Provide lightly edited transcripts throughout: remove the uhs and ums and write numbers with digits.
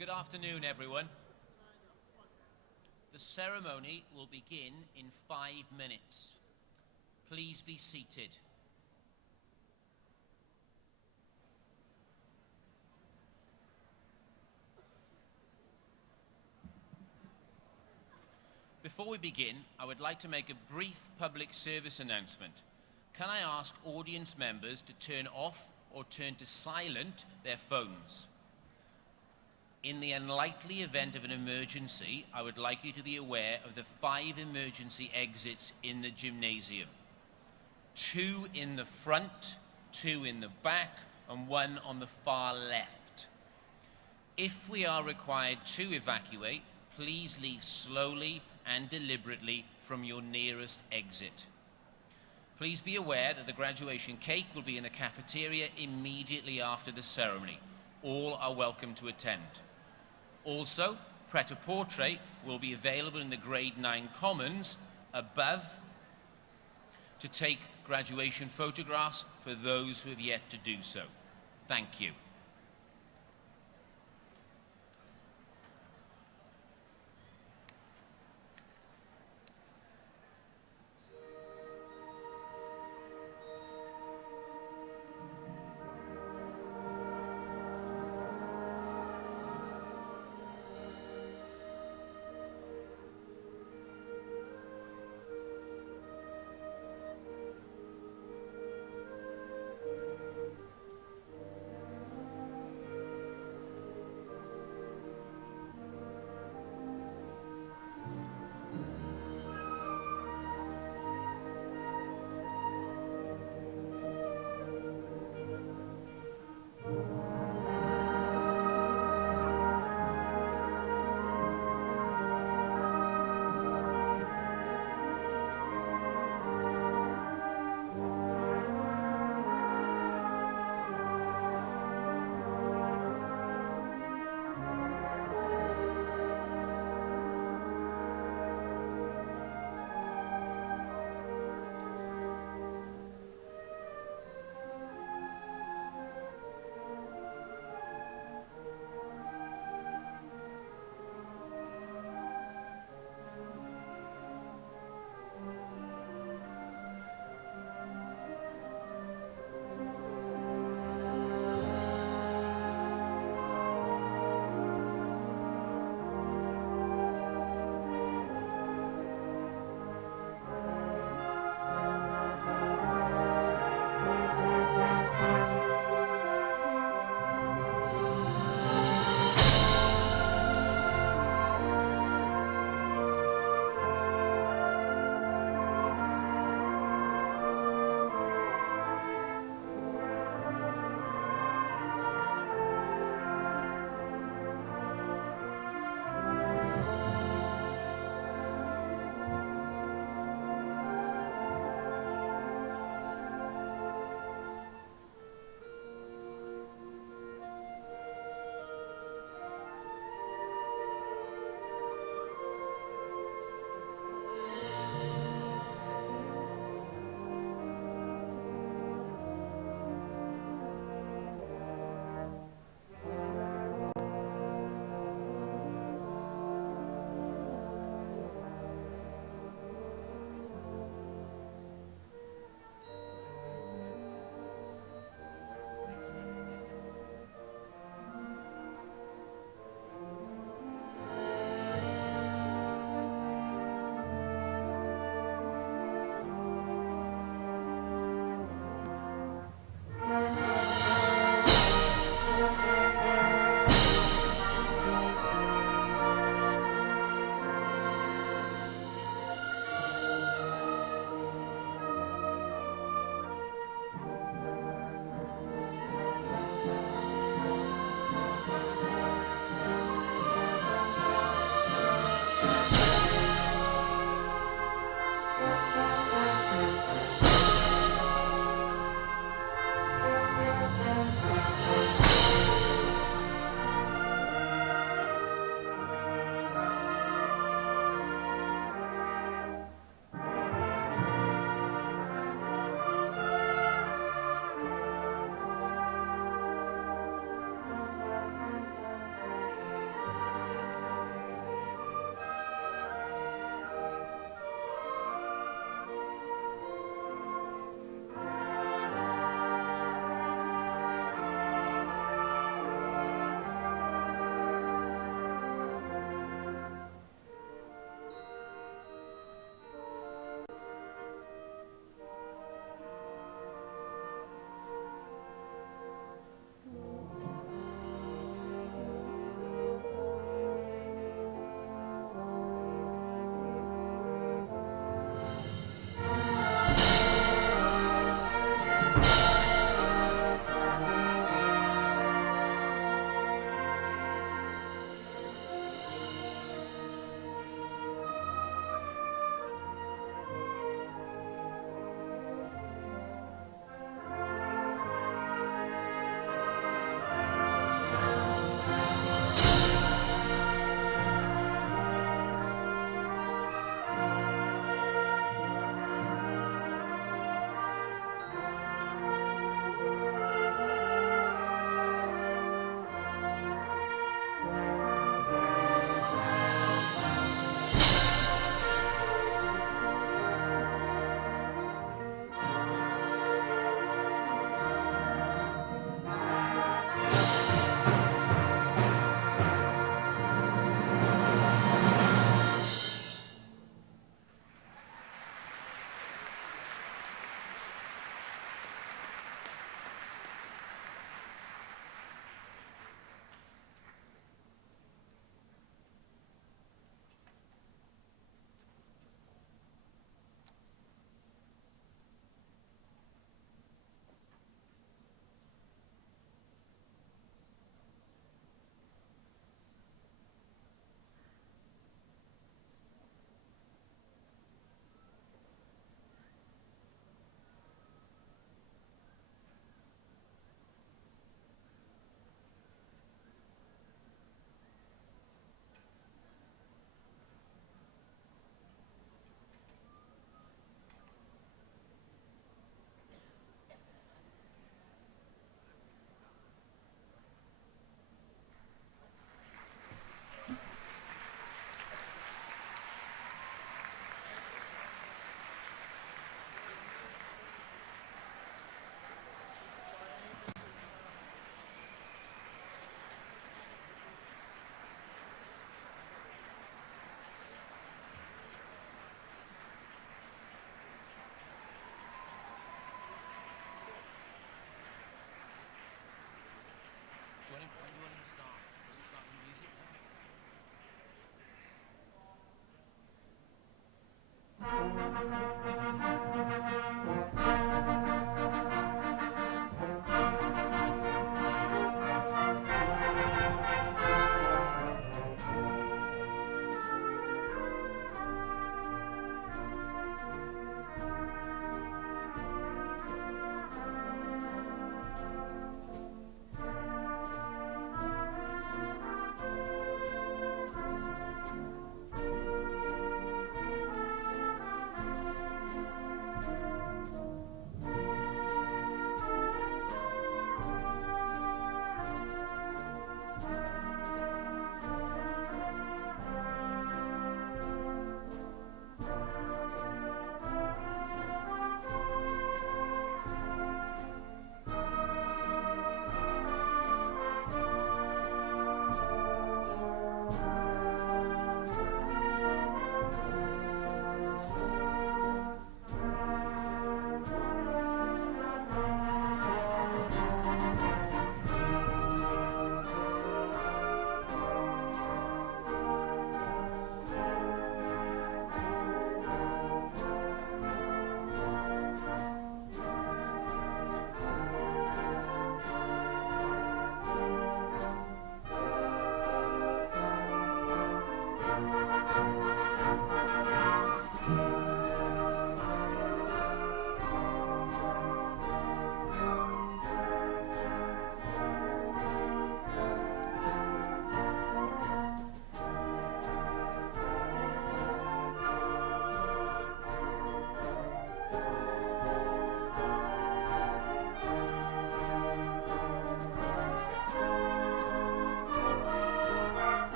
Good afternoon, everyone. The ceremony will begin in 5 minutes. Please be seated. Before we begin, I would like to make a brief public service announcement. Can I ask audience members to turn off or turn to silent their phones? In the unlikely event of an emergency, I would like you to be aware of the 5 emergency exits in the gymnasium. 2 in the front, 2 in the back, and 1 on the far left. If we are required to evacuate, please leave slowly and deliberately from your nearest exit. Please be aware that the graduation cake will be in the cafeteria immediately after the ceremony. All are welcome to attend. Also, pret-a-portrait will be available in the Grade 9 Commons above to take graduation photographs for those who have yet to do so. Thank you.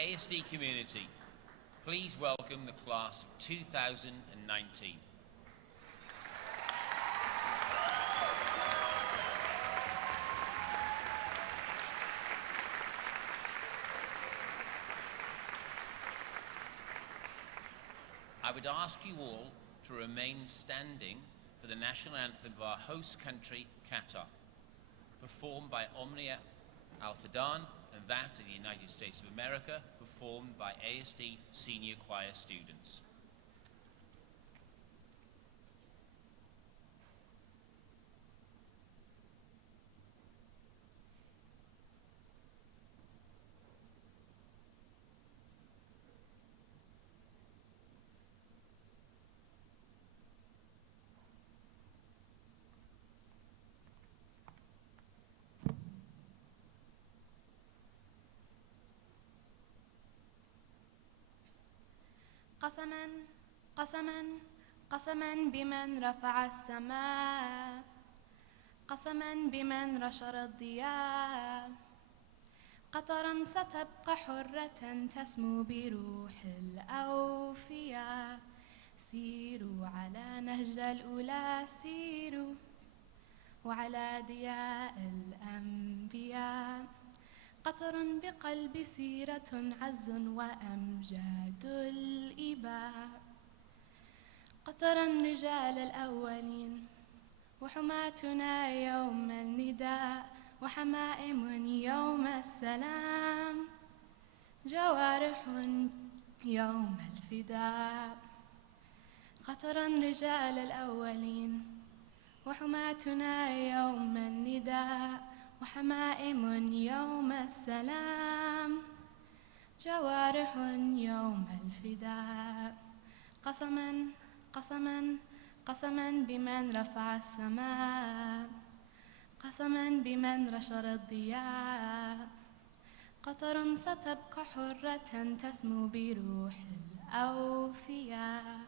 ASD community, please welcome the class of 2019. I would ask you all to remain standing for the national anthem of our host country, Qatar, performed by Omnia Al-Fadan, and that of the United States of America, performed by ASD senior choir students. قسما قسما قسما بمن رفع السماء، قسما بمن رشر الضياء، قطرا ستبقى حرة تسمو بروح الأوفياء. سيروا على نهج الأولى سيروا، وعلى ضياء الأنبياء. قطر بقلب سيرة عز وأمجاد الإباء. قطرا رجال الأولين وحماتنا يوم النداء، وحمائم يوم السلام، جوارح يوم الفداء. قطرا رجال الأولين وحماتنا يوم النداء، وحمائم يوم السلام، جوارح يوم الفداء. قسما قسما قسما بمن رفع السماء، قسما بمن رشر الضياء. قطر ستبقى حرة تسمو بروح الأوفياء.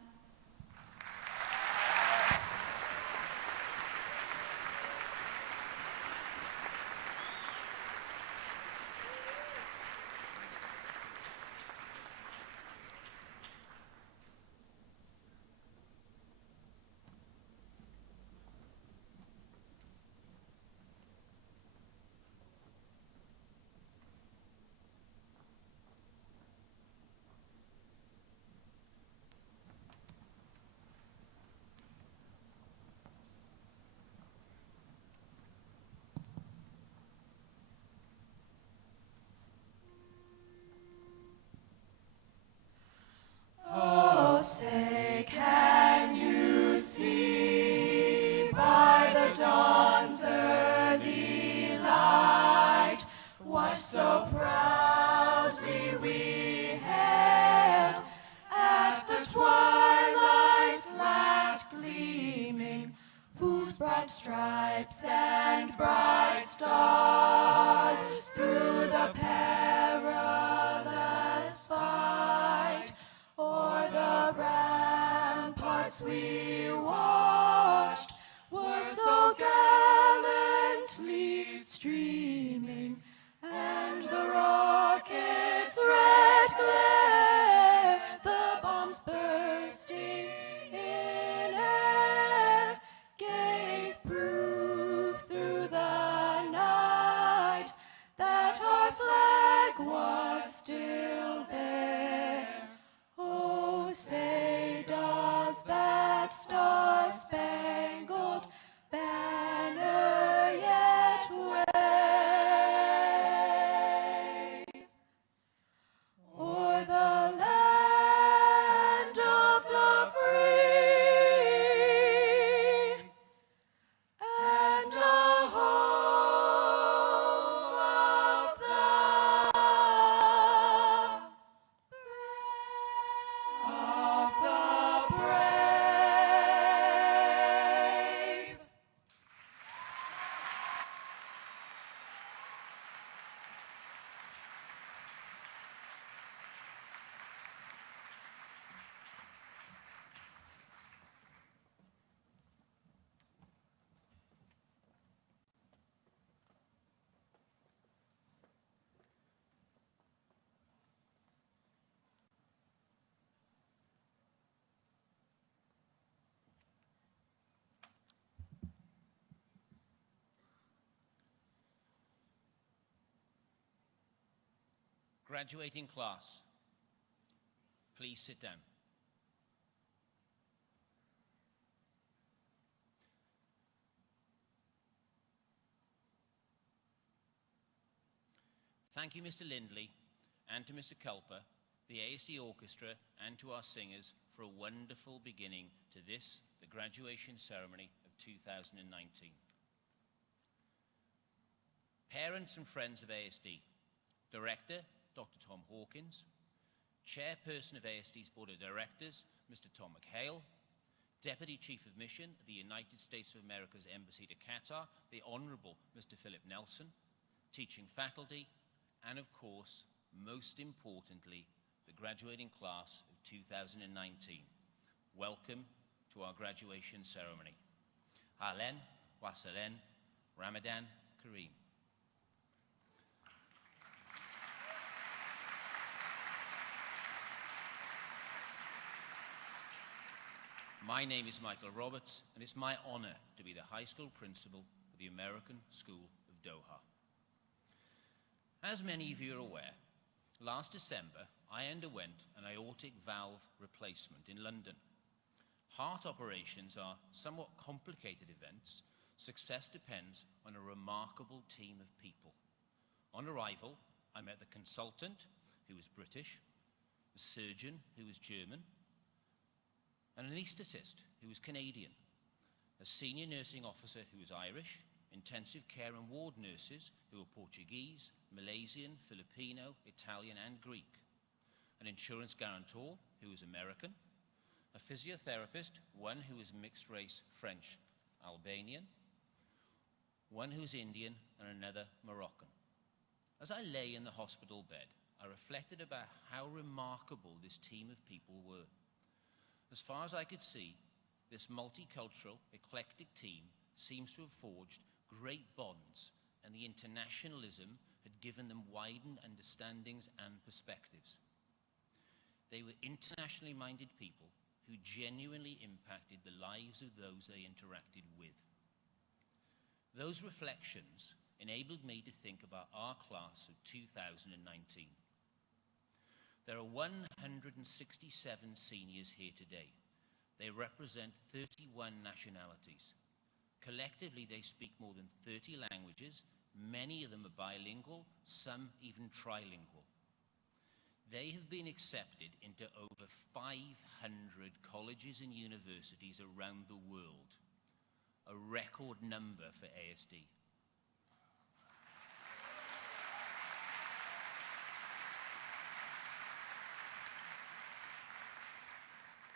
Graduating class, please sit down. Thank you, Mr. Lindley, and to Mr. Culper, the ASD Orchestra, and to our singers for a wonderful beginning to this, the graduation ceremony of 2019. Parents and friends of ASD, Director, Dr. Tom Hawkins, Chairperson of ASD's Board of Directors, Mr. Tom McHale, Deputy Chief of Mission of the United States of America's Embassy to Qatar, the Honorable Mr. Philip Nelson, teaching faculty, and of course, most importantly, the graduating class of 2019. Welcome to our graduation ceremony. Ahlan wa sahlan, Ramadan Kareem. My name is Michael Roberts, and it's my honor to be the high school principal of the American School of Doha. As many of you are aware, last December, I underwent an aortic valve replacement in London. Heart operations are somewhat complicated events. Success depends on a remarkable team of people. On arrival, I met the consultant, who was British, the surgeon, who was German, and an anaesthetist, who was Canadian, a senior nursing officer who was Irish, intensive care and ward nurses who were Portuguese, Malaysian, Filipino, Italian, and Greek, an insurance guarantor who was American, a physiotherapist, one who was mixed race French, Albanian, one who was Indian, and another Moroccan. As I lay in the hospital bed, I reflected about how remarkable this team of people were. As far as I could see, this multicultural, eclectic team seems to have forged great bonds, and the internationalism had given them widened understandings and perspectives. They were internationally minded people who genuinely impacted the lives of those they interacted with. Those reflections enabled me to think about our class of 2019. There are 167 seniors here today. They represent 31 nationalities. Collectively, they speak more than 30 languages. Many of them are bilingual, some even trilingual. They have been accepted into over 500 colleges and universities around the world, a record number for ASD.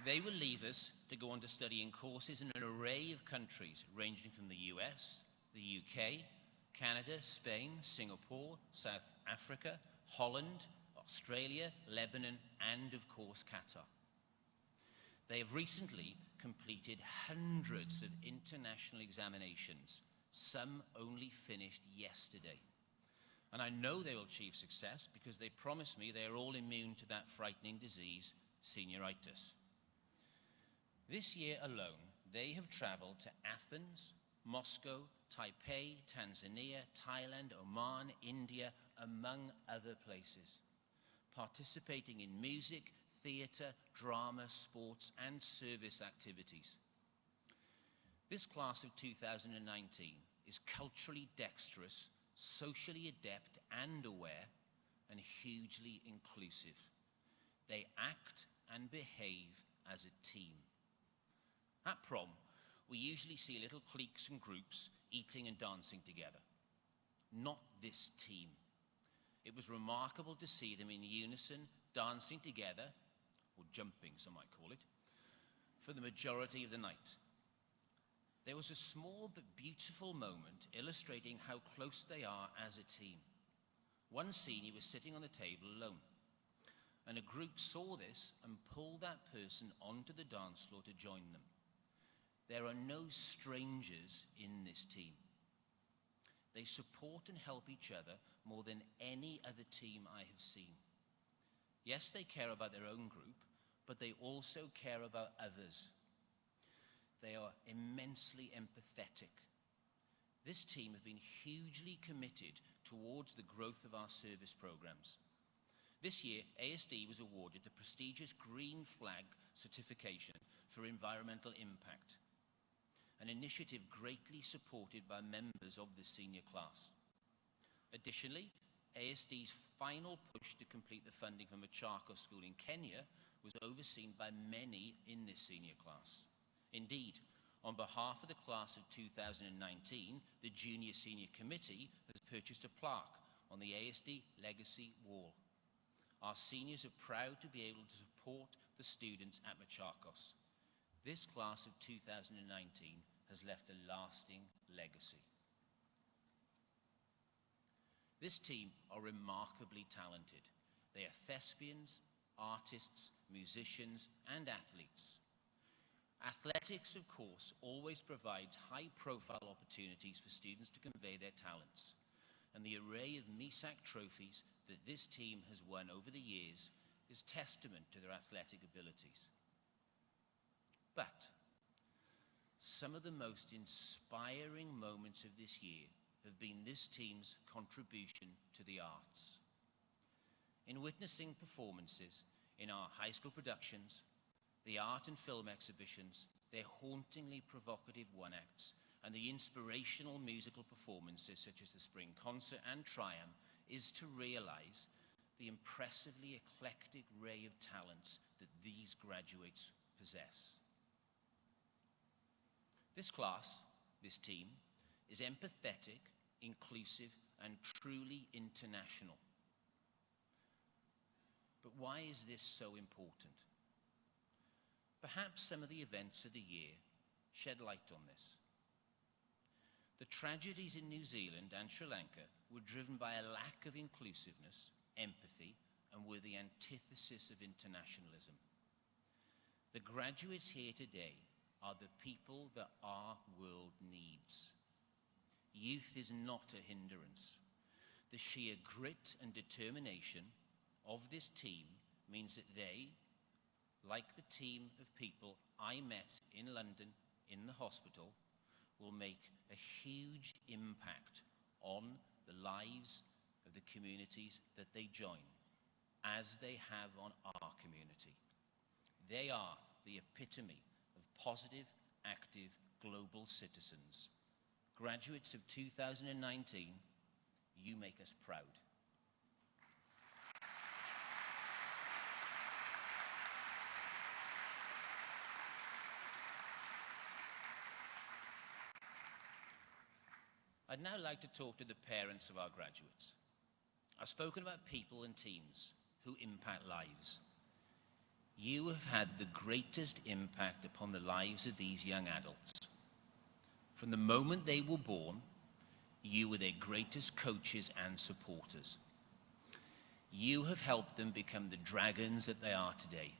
They will leave us to go on to study in courses in an array of countries, ranging from the US, the UK, Canada, Spain, Singapore, South Africa, Holland, Australia, Lebanon, and of course, Qatar. They have recently completed hundreds of international examinations, some only finished yesterday. And I know they will achieve success because they promise me they are all immune to that frightening disease, senioritis. This year alone, they have traveled to Athens, Moscow, Taipei, Tanzania, Thailand, Oman, India, among other places, participating in music, theater, drama, sports, and service activities. This class of 2019 is culturally dexterous, socially adept and aware, and hugely inclusive. They act and behave as a team. At prom, we usually see little cliques and groups eating and dancing together. Not this team. It was remarkable to see them in unison, dancing together, or jumping, some might call it, for the majority of the night. There was a small but beautiful moment illustrating how close they are as a team. One senior was sitting on the table alone, and a group saw this and pulled that person onto the dance floor to join them. There are no strangers in this team. They support and help each other more than any other team I have seen. Yes, they care about their own group, but they also care about others. They are immensely empathetic. This team has been hugely committed towards the growth of our service programs. This year, ASD was awarded the prestigious Green Flag certification for environmental impact, an initiative greatly supported by members of the senior class. Additionally, ASD's final push to complete the funding for Machakos School in Kenya was overseen by many in this senior class. Indeed, on behalf of the class of 2019, the Junior Senior Committee has purchased a plaque on the ASD Legacy Wall. Our seniors are proud to be able to support the students at Machakos. This class of 2019 has left a lasting legacy. This team are remarkably talented. They are thespians, artists, musicians, and athletes. Athletics, of course, always provides high-profile opportunities for students to convey their talents, and the array of MESAC trophies that this team has won over the years is testament to their athletic abilities. But some of the most inspiring moments of this year have been this team's contribution to the arts. In witnessing performances in our high school productions, the art and film exhibitions, their hauntingly provocative one-acts, and the inspirational musical performances such as the Spring Concert and Triumph, is to realize the impressively eclectic array of talents that these graduates possess. This class, this team, is empathetic, inclusive, and truly international. But why is this so important? Perhaps some of the events of the year shed light on this. The tragedies in New Zealand and Sri Lanka were driven by a lack of inclusiveness, empathy, and were the antithesis of internationalism. The graduates here today are the people that our world needs. Youth is not a hindrance. The sheer grit and determination of this team means that they, like the team of people I met in London in the hospital, will make a huge impact on the lives of the communities that they join, as they have on our community. They are the epitome of positive, active, global citizens. Graduates of 2019, you make us proud. I'd now like to talk to the parents of our graduates. I've spoken about people and teams who impact lives. You have had the greatest impact upon the lives of these young adults. From the moment they were born, you were their greatest coaches and supporters. You have helped them become the dragons that they are today.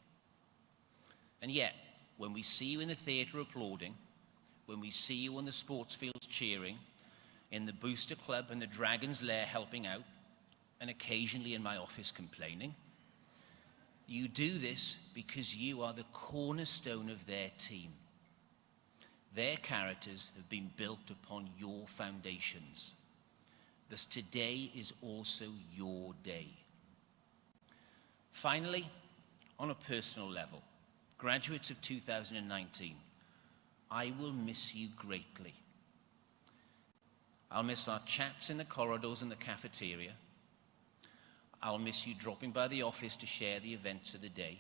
And yet, when we see you in the theatre applauding, when we see you on the sports fields cheering, in the Booster Club and the Dragon's Lair helping out, and occasionally in my office complaining, you do this because you are the cornerstone of their team. Their characters have been built upon your foundations. Thus today is also your day. Finally, on a personal level, graduates of 2019, I will miss you greatly. I'll miss our chats in the corridors and the cafeteria. I'll miss you dropping by the office to share the events of the day.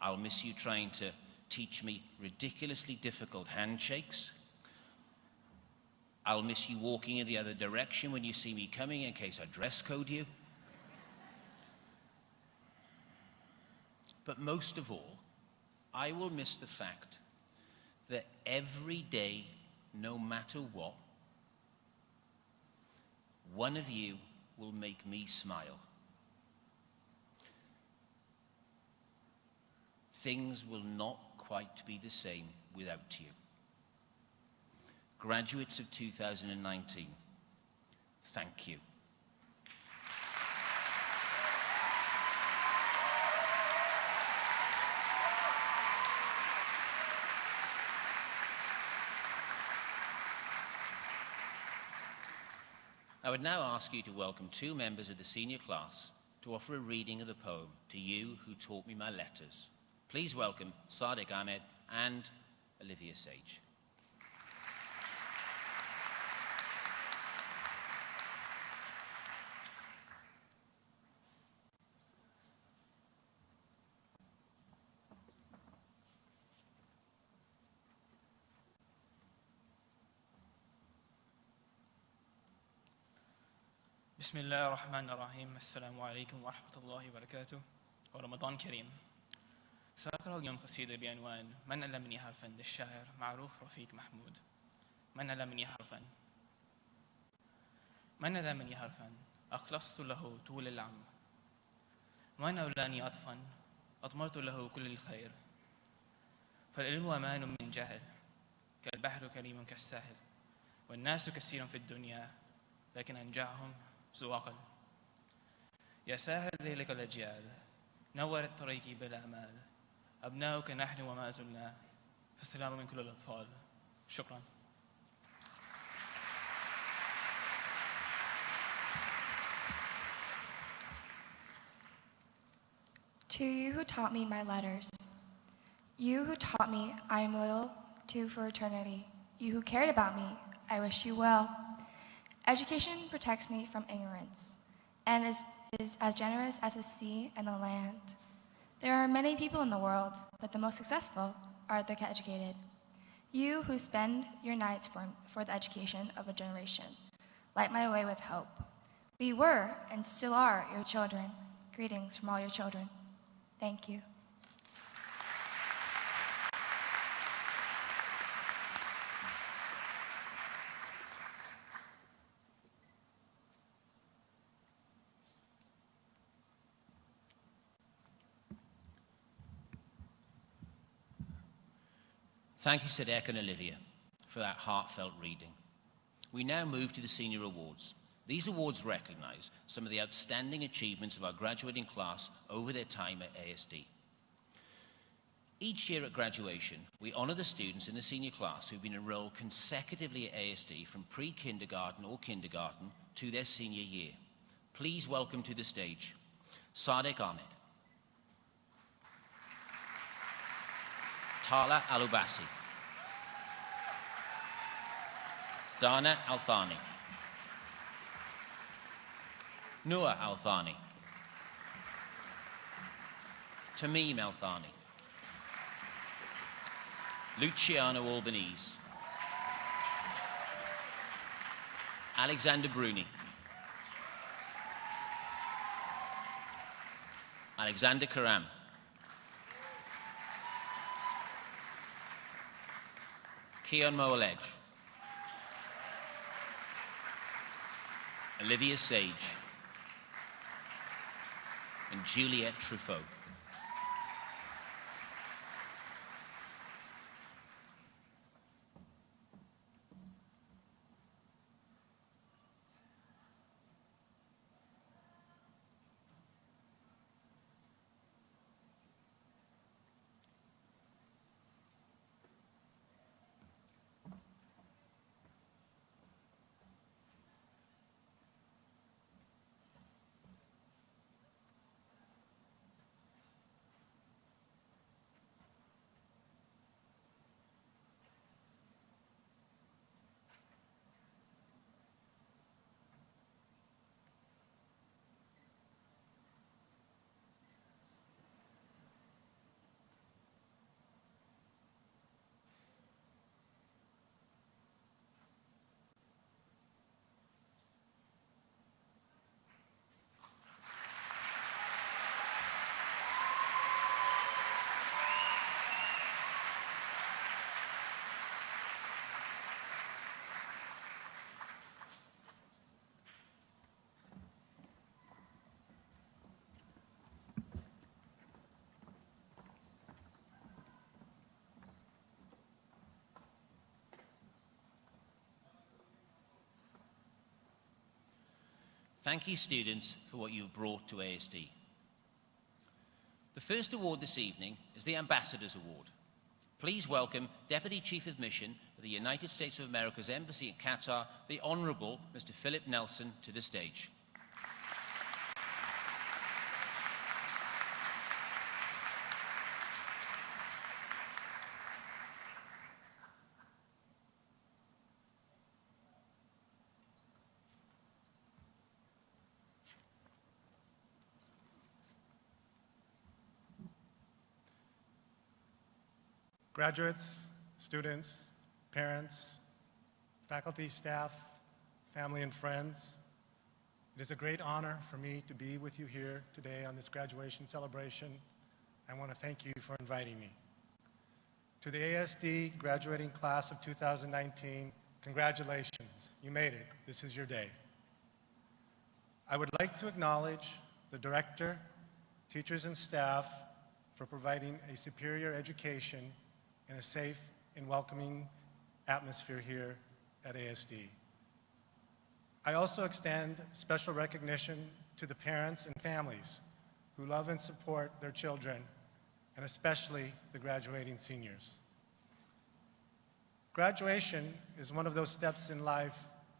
I'll miss you trying to teach me ridiculously difficult handshakes. I'll miss you walking in the other direction when you see me coming in case I dress code you. But most of all, I will miss the fact that every day, no matter what, one of you will make me smile. Things will not quite be the same without you. Graduates of 2019, thank you. I would now ask you to welcome two members of the senior class to offer a reading of the poem, To You Who Taught Me My Letters. Please welcome Sadiq Ahmed and Olivia Sage. بسم الله الرحمن الرحيم. السلام عليكم ورحمة الله وبركاته ورمضان كريم. سأقرأ اليوم قصيدة بعنوان من علمني حرفا للشاعر معروف رفيق محمود. من علمني حرفا، من علمني حرفا أخلصت له طول العمر، من أولاني عطفا أضمرت له كل الخير، فالعلم أمان من جهل كالبحر كريم كالساحل، والناس كثير في الدنيا لكن أنجعهم ذو عقل. يا ساهر ذلك الأجيال نورت طريقي بالأعمال، أبناؤك نحن وما زلنا، فالسلام من كل الأطفال. شكرا. To you who taught me my letters, you who taught me I am loyal to for eternity, you who cared about me, I wish you well. Education protects me from ignorance and is as generous as the sea and the land. There are many people in the world, but the most successful are the educated. You who spend your nights for the education of a generation, light my way with hope. We were and still are your children. Greetings from all your children. Thank you. Thank you, Sadiq and Olivia, for that heartfelt reading. We now move to the Senior Awards. These awards recognize some of the outstanding achievements of our graduating class over their time at ASD. Each year at graduation, we honor the students in the senior class who've been enrolled consecutively at ASD from pre-kindergarten or kindergarten to their senior year. Please welcome to the stage Sadiq Ahmed, Tala Alubasi, Dana Althani, Noor Althani, Tamim Althani, Luciano Albanese, Alexander Bruni, Alexander Karam, Keon Moalej, Olivia Sage, and Juliette Truffaut. Thank you, students, for what you've brought to ASD. The first award this evening is the Ambassadors Award. Please welcome Deputy Chief of Mission of the United States of America's Embassy in Qatar, the Honorable Mr. Philip Nelson, to the stage. Graduates, students, parents, faculty, staff, family, and friends, it is a great honor for me to be with you here today on this graduation celebration. I want to thank you for inviting me. To the ASD graduating class of 2019, congratulations, you made it. This is your day. I would like to acknowledge the director, teachers, and staff for providing a superior education and a safe and welcoming atmosphere here at ASD. I also extend special recognition to the parents and families who love and support their children, and especially the graduating seniors. Graduation is one of those steps in life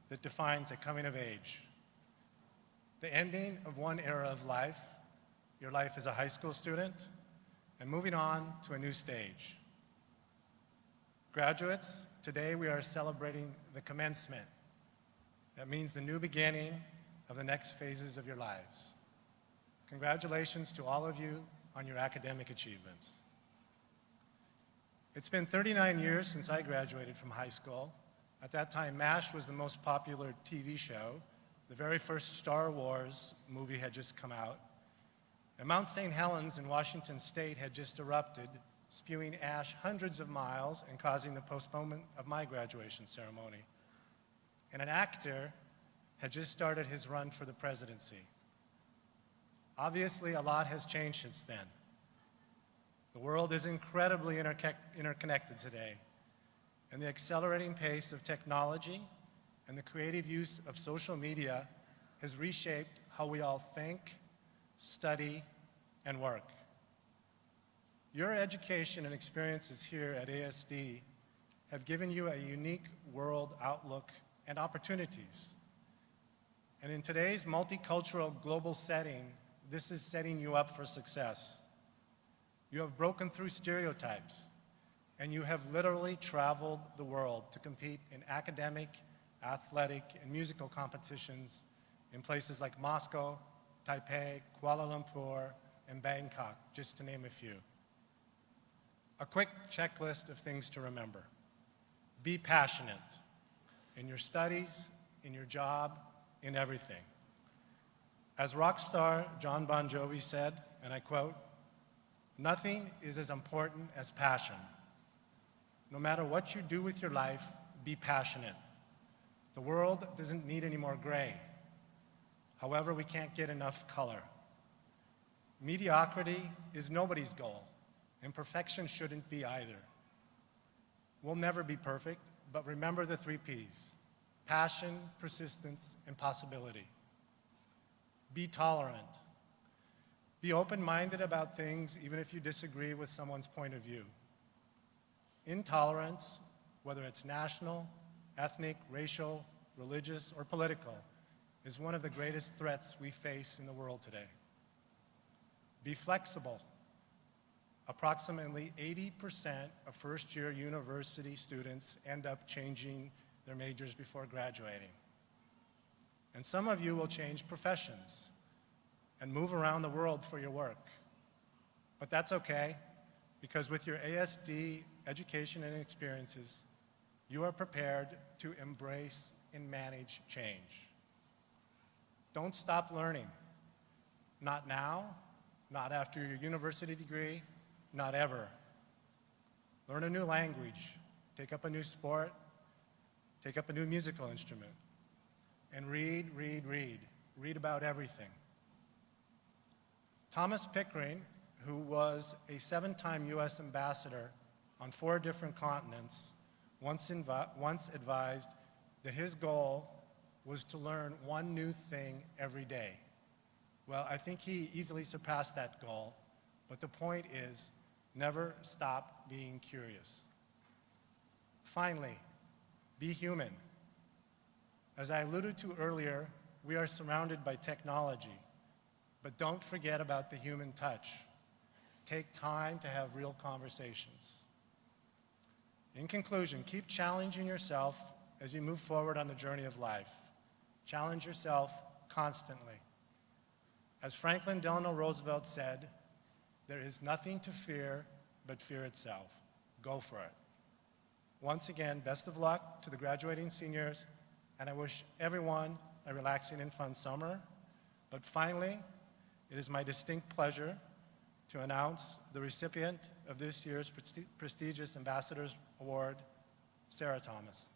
that defines a coming of age. The ending of one era of life, your life as a high school student, and moving on to a new stage. Graduates, today we are celebrating the commencement. That means the new beginning of the next phases of your lives. Congratulations to all of you on your academic achievements. It's been 39 years since I graduated from high school. At that time, MASH was the most popular TV show. The very first Star Wars movie had just come out. And Mount St. Helens in Washington State had just erupted, spewing ash hundreds of miles and causing the postponement of my graduation ceremony. And an actor had just started his run for the presidency. Obviously, a lot has changed since then. The world is incredibly interconnected today, and the accelerating pace of technology and the creative use of social media has reshaped how we all think, study, and work. Your education and experiences here at ASD have given you a unique world outlook and opportunities. And in today's multicultural global setting, this is setting you up for success. You have broken through stereotypes, and you have literally traveled the world to compete in academic, athletic, and musical competitions in places like Moscow, Taipei, Kuala Lumpur, and Bangkok, just to name a few. A quick checklist of things to remember. Be passionate in your studies, in your job, in everything. As rock star John Bon Jovi said, and I quote, "Nothing is as important as passion. No matter what you do with your life, be passionate. The world doesn't need any more gray. However, we can't get enough color. Mediocrity is nobody's goal, and perfection shouldn't be either. We'll never be perfect, but remember the 3 Ps: passion, persistence, and possibility. Be tolerant. Be open-minded about things, even if you disagree with someone's point of view. Intolerance, whether it's national, ethnic, racial, religious, or political, is one of the greatest threats we face in the world today. Be flexible. Approximately 80% of first-year university students end up changing their majors before graduating. And some of you will change professions and move around the world for your work. But that's okay, because with your ASD education and experiences, you are prepared to embrace and manage change. Don't stop learning. Not now, not after your university degree, not ever. Learn a new language, take up a new sport, take up a new musical instrument, and read, read, read. Read about everything. Thomas Pickering, who was a 7-time US ambassador on 4 different continents, once advised that his goal was to learn one new thing every day. Well, I think he easily surpassed that goal, but the point is, never stop being curious. Finally, be human. As I alluded to earlier, we are surrounded by technology, but don't forget about the human touch. Take time to have real conversations. In conclusion, keep challenging yourself as you move forward on the journey of life. Challenge yourself constantly. As Franklin Delano Roosevelt said, there is nothing to fear but fear itself. go for it. Once again, best of luck to the graduating seniors, and I wish everyone a relaxing and fun summer. But finally, it is my distinct pleasure to announce the recipient of this year's prestigious Ambassadors Award, Sarah Thomas.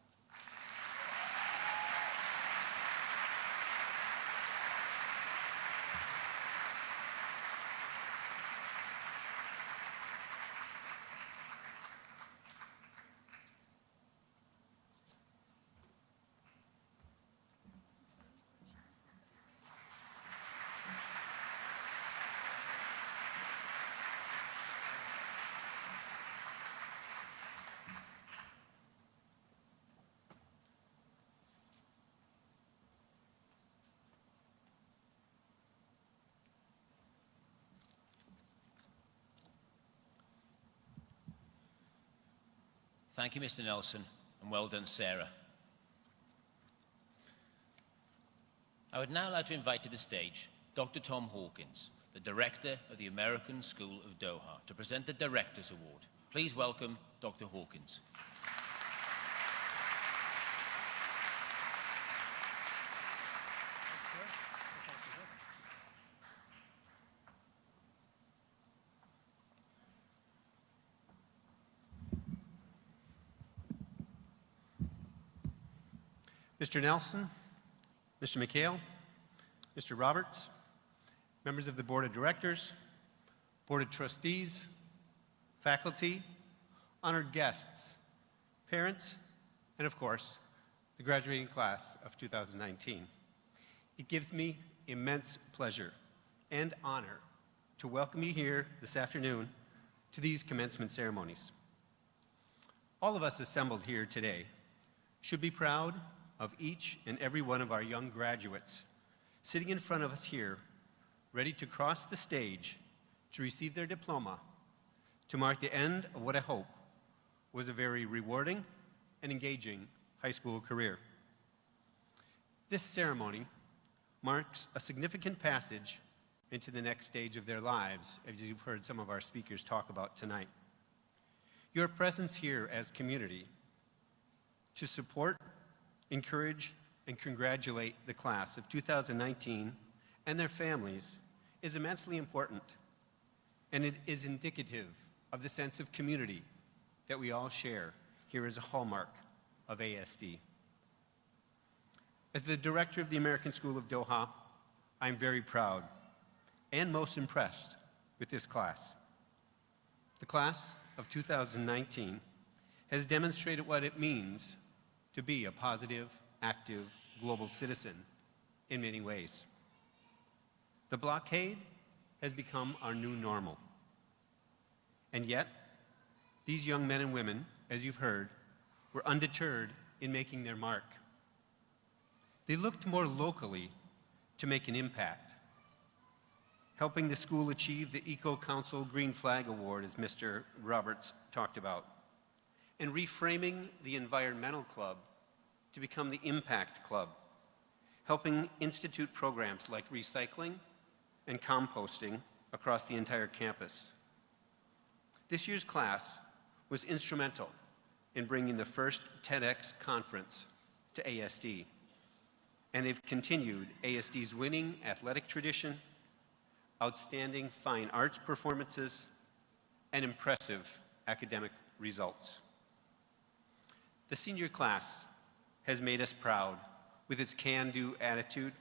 Thank you, Mr. Nelson, and well done, Sarah. I would now like to invite to the stage Dr. Tom Hawkins, the Director of the American School of Doha, to present the Director's Award. Please welcome Dr. Hawkins. Mr. Nelson, Mr. McHale, Mr. Roberts, members of the Board of Directors, Board of Trustees, faculty, honored guests, parents, and of course, the graduating class of 2019. It gives me immense pleasure and honor to welcome you here this afternoon to these commencement ceremonies. All of us assembled here today should be proud of each and every one of our young graduates sitting in front of us here, ready to cross the stage to receive their diploma, to mark the end of what I hope was a very rewarding and engaging high school career. This ceremony marks a significant passage into the next stage of their lives, as you've heard some of our speakers talk about tonight. Your presence here as community to support, encourage, and congratulate the class of 2019 and their families is immensely important, and it is indicative of the sense of community that we all share here as a hallmark of ASD. As the director of the American School of Doha, I'm very proud and most impressed with this class. The class of 2019 has demonstrated what it means to be a positive, active, global citizen in many ways. The blockade has become our new normal. And yet, these young men and women, as you've heard, were undeterred in making their mark. They looked more locally to make an impact, helping the school achieve the Eco Council Green Flag Award, as Mr. Roberts talked about, and reframing the Environmental Club to become the Impact Club, helping institute programs like recycling and composting across the entire campus. This year's class was instrumental in bringing the first TEDx conference to ASD, and they've continued ASD's winning athletic tradition, outstanding fine arts performances, and impressive academic results. The senior class has made us proud with its can-do attitude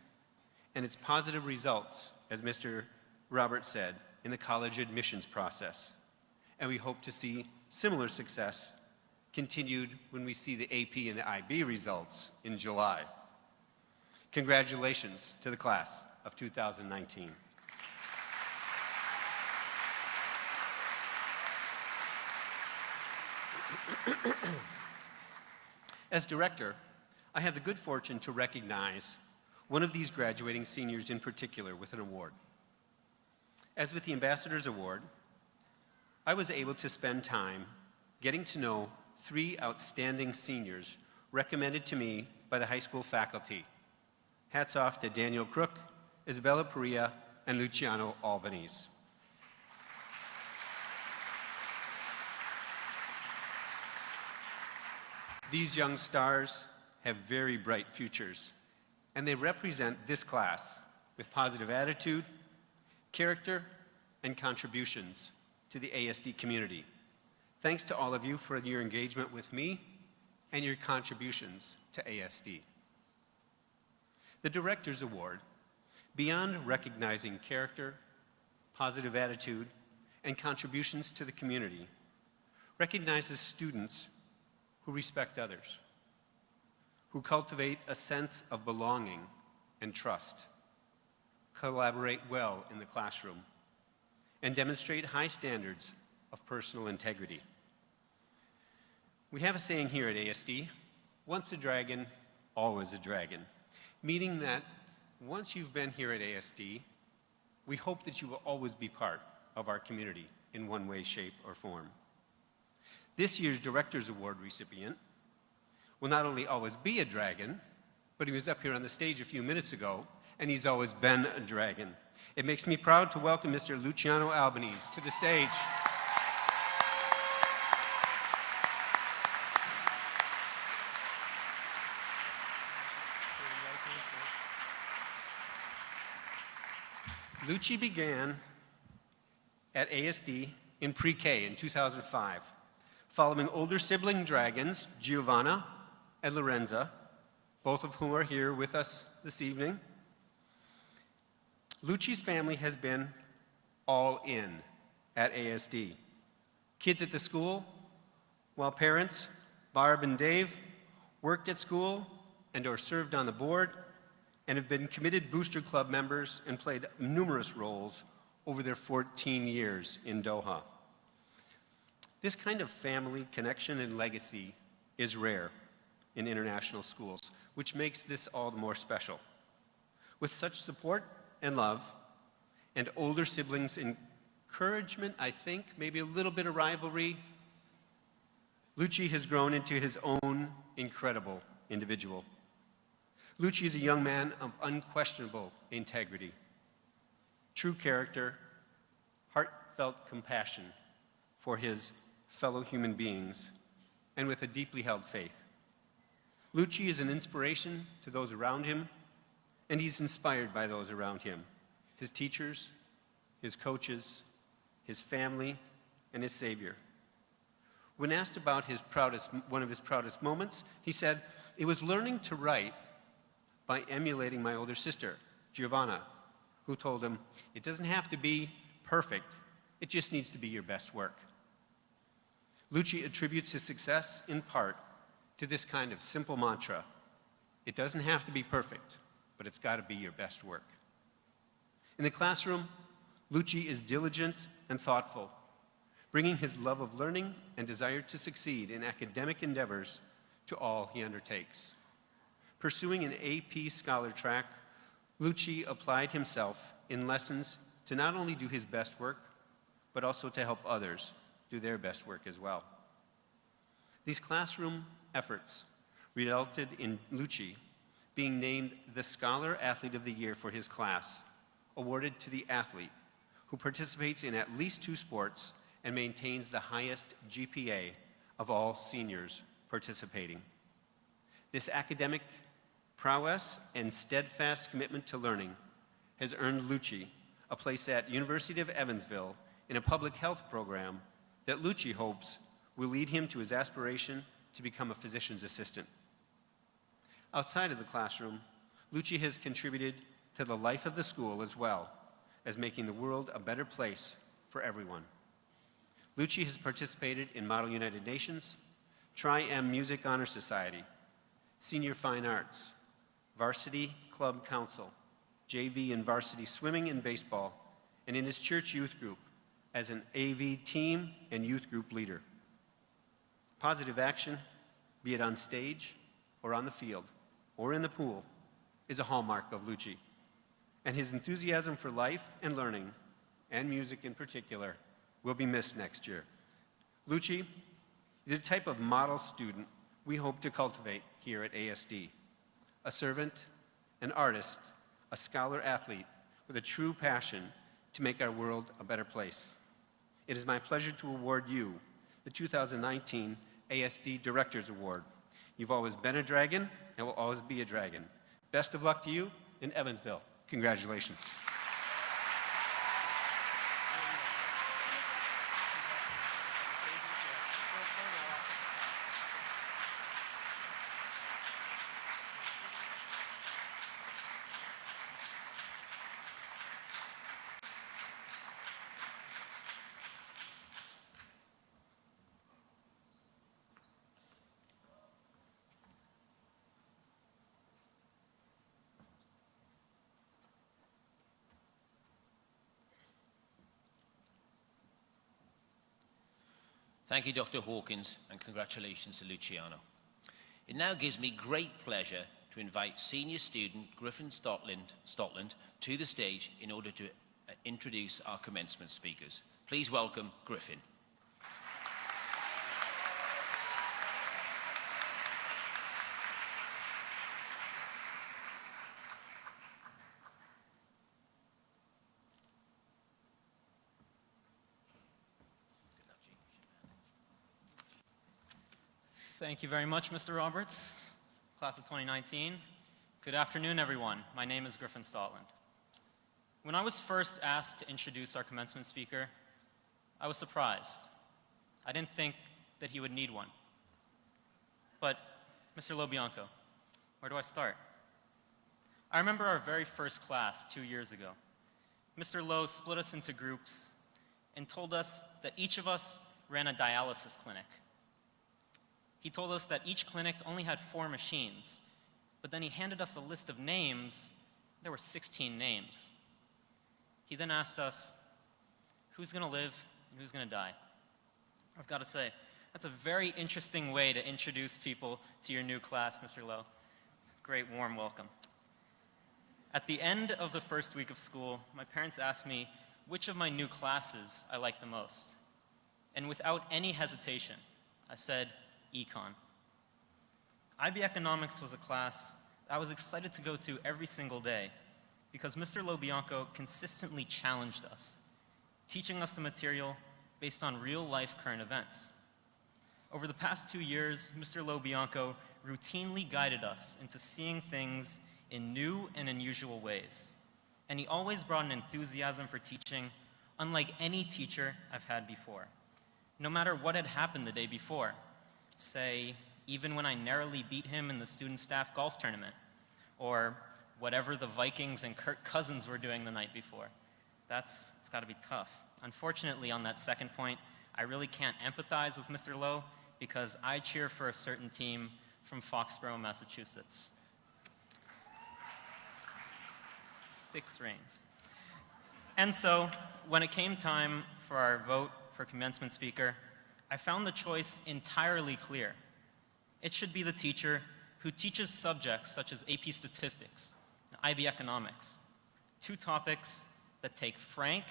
and its positive results, as Mr. Roberts said, in the college admissions process. And we hope to see similar success continued when we see the AP and the IB results in July. Congratulations to the class of 2019. As director, I have the good fortune to recognize one of these graduating seniors in particular with an award. As with the Ambassador's Award, I was able to spend time getting to know 3 outstanding seniors recommended to me by the high school faculty. Hats off to Daniel Crook, Isabella Perea, and Luciano Albanese. These young stars have very bright futures, and they represent this class with positive attitude, character, and contributions to the ASD community. Thanks to all of you for your engagement with me and your contributions to ASD. The Director's Award, beyond recognizing character, positive attitude, and contributions to the community, recognizes students who respect others, who cultivate a sense of belonging and trust, collaborate well in the classroom, and demonstrate high standards of personal integrity. We have a saying here at ASD, once a dragon, always a dragon, meaning that once you've been here at ASD, we hope that you will always be part of our community in one way, shape, or form. This year's Director's Award recipient will not only always be a dragon, but he was up here on the stage a few minutes ago, and he's always been a dragon. It makes me proud to welcome Mr. Luciano Albanese to the stage. Luci began at ASD in pre-K in 2005, following older sibling dragons, Giovanna and Lorenza, both of whom are here with us this evening. Luci's family has been all in at ASD. Kids at the school, while parents, Barb and Dave, worked at school and or served on the board and have been committed Booster Club members and played numerous roles over their 14 years in Doha. This kind of family connection and legacy is rare in international schools, which makes this all the more special. With such support and love, and older siblings' encouragement, I think, maybe a little bit of rivalry, Luci has grown into his own incredible individual. Luci is a young man of unquestionable integrity, true character, heartfelt compassion for his fellow human beings, and with a deeply held faith. Luci is an inspiration to those around him, and he's inspired by those around him, his teachers, his coaches, his family, and his savior. When asked about one of his proudest moments, he said, "It was learning to write by emulating my older sister, Giovanna, who told him, 'It doesn't have to be perfect, it just needs to be your best work.'" Luci attributes his success in part to this kind of simple mantra: it doesn't have to be perfect, but it's got to be your best work. In the classroom, Luci is diligent and thoughtful, bringing his love of learning and desire to succeed in academic endeavors to all he undertakes. Pursuing an AP Scholar track, Luci applied himself in lessons to not only do his best work, but also to help others do their best work as well. These classroom efforts resulted in Luci being named the Scholar Athlete of the Year for his class, awarded to the athlete who participates in at least 2 sports and maintains the highest GPA of all seniors participating. This academic prowess and steadfast commitment to learning has earned Luci a place at University of Evansville in a public health program that Luci hopes will lead him to his aspiration to become a physician's assistant. Outside of the classroom, Luci has contributed to the life of the school as well as making the world a better place for everyone. Luci has participated in Model United Nations, Tri-M Music Honor Society, Senior Fine Arts, Varsity Club Council, JV and varsity swimming and baseball, and in his church youth group as an AV team and youth group leader. Positive action, be it on stage or on the field or in the pool, is a hallmark of Luci, and his enthusiasm for life and learning, and music in particular, will be missed next year. Luci is the type of model student we hope to cultivate here at ASD, a servant, an artist, a scholar athlete with a true passion to make our world a better place. It is my pleasure to award you the 2019 ASD Director's Award You've always been a dragon and will always be a dragon. Best of luck to you in Evansville. Congratulations. Thank you, Dr. Hawkins, and congratulations to Luciano. It now gives me great pleasure to invite senior student Griffin Stotland to the stage in order to introduce our commencement speakers. Please welcome Griffin. Thank you very much, Mr. Roberts. Class of 2019. Good afternoon, everyone. My name is Griffin Stotland. When I was first asked to introduce our commencement speaker, I was surprised. I didn't think that he would need one. But, Mr. Lobianco, where do I start? I remember our very first class 2 years ago. Mr. Lowe split us into groups and told us that each of us ran a dialysis clinic. He told us that each clinic only had 4 machines, but then he handed us a list of names. There were 16 names. He then asked us, who's going to live and who's going to die? I've got to say, that's a very interesting way to introduce people to your new class, Mr. Lowe. Great warm welcome. At the end of the first week of school, my parents asked me which of my new classes I liked the most. And without any hesitation, I said, Econ. IB Economics was a class I was excited to go to every single day because Mr. Lobianco consistently challenged us, teaching us the material based on real-life current events. Over the past 2 years, Mr. Lobianco routinely guided us into seeing things in new and unusual ways. And he always brought an enthusiasm for teaching unlike any teacher I've had before, no matter what had happened the day before. Say, even when I narrowly beat him in the student staff golf tournament, or whatever the Vikings and Kirk Cousins were doing the night before. It's got to be tough. Unfortunately, on that second point, I really can't empathize with Mr. Lowe because I cheer for a certain team from Foxborough, Massachusetts. 6 rings. And so, when it came time for our vote for commencement speaker, I found the choice entirely clear. It should be the teacher who teaches subjects such as AP Statistics and IB Economics, 2 topics that take frank,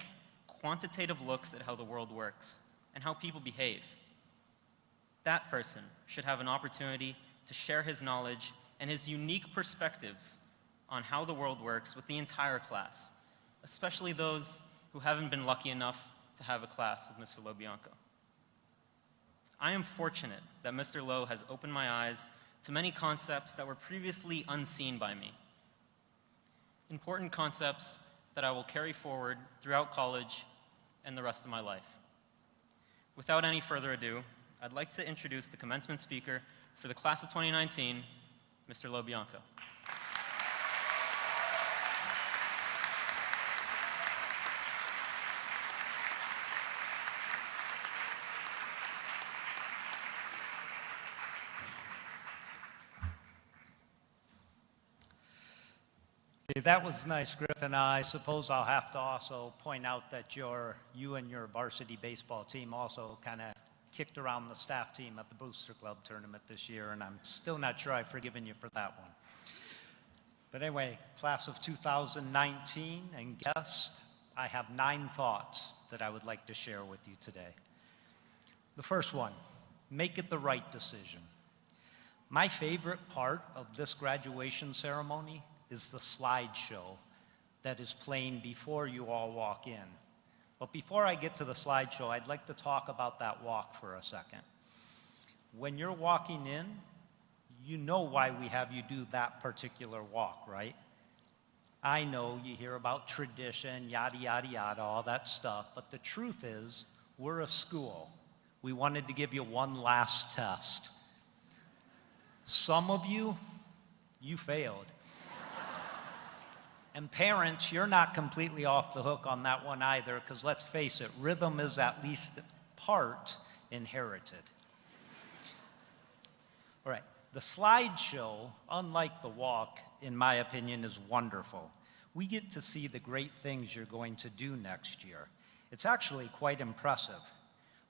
quantitative looks at how the world works and how people behave. That person should have an opportunity to share his knowledge and his unique perspectives on how the world works with the entire class, especially those who haven't been lucky enough to have a class with Mr. Lobianco. I am fortunate that Mr. Lowe has opened my eyes to many concepts that were previously unseen by me. Important concepts that I will carry forward throughout college and the rest of my life. Without any further ado, I'd like to introduce the commencement speaker for the class of 2019, Mr. Lobianco. That was nice, Griffin. I suppose I'll have to also point out that you and your varsity baseball team also kind of kicked around the staff team at the Booster Club tournament this year, and I'm still not sure I've forgiven you for that one. But anyway, class of 2019 and guest, I have 9 thoughts that I would like to share with you today. The first one, make it the right decision. My favorite part of this graduation ceremony is the slideshow that is playing before you all walk in. But before I get to the slideshow, I'd like to talk about that walk for a second. When you're walking in, You know why we have you do that particular walk, right? I know you hear about tradition, yada, yada, yada, all that stuff, but the truth is, we're a school. We wanted to give you one last test. Some of you failed. And parents, you're not completely off the hook on that one either, because let's face it, rhythm is at least part inherited. All right, the slideshow, unlike the walk, in my opinion, is wonderful. We get to see the great things you're going to do next year. It's actually quite impressive.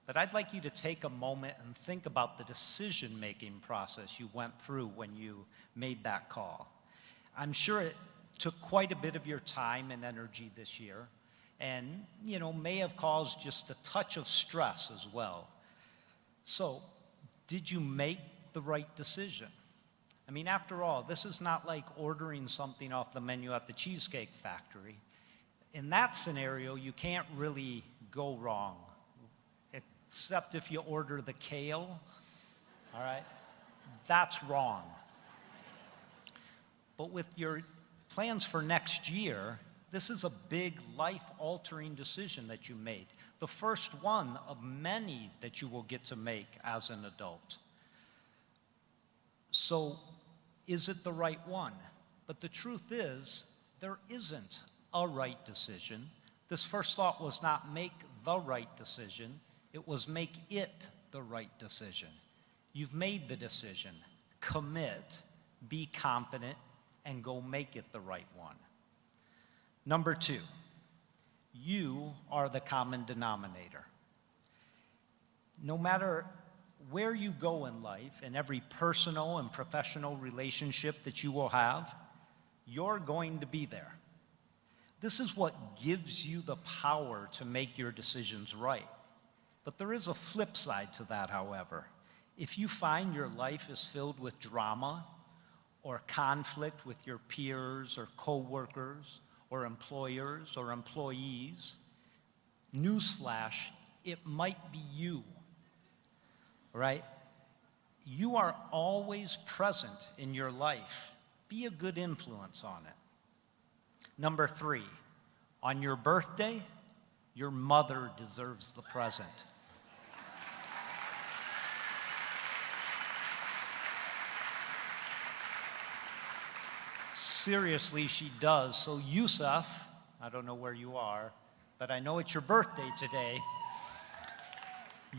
But I'd like you to take a moment and think about the decision-making process you went through when you made that call. I'm sure it took quite a bit of your time and energy this year, and may have caused just a touch of stress as well. So, did you make the right decision? I mean, after all, this is not like ordering something off the menu at the Cheesecake Factory. In that scenario, you can't really go wrong, except if you order the kale, all right? That's wrong. But with your plans for next year, this is a big life-altering decision that you made. The first one of many that you will get to make as an adult. So, is it the right one? But the truth is, there isn't a right decision. This first thought was not make the right decision, it was make it the right decision. You've made the decision. Commit, be confident, and go make it the right one. Number 2, you are the common denominator. No matter where you go in life, in every personal and professional relationship that you will have, you're going to be there. This is what gives you the power to make your decisions right. But there is a flip side to that, however. If you find your life is filled with drama or conflict with your peers or coworkers or employers or employees, newsflash, it might be you. Right? You are always present in your life. Be a good influence on it. Number 3, on your birthday, your mother deserves the present. Seriously, she does. So Yusuf, I don't know where you are, but I know it's your birthday today.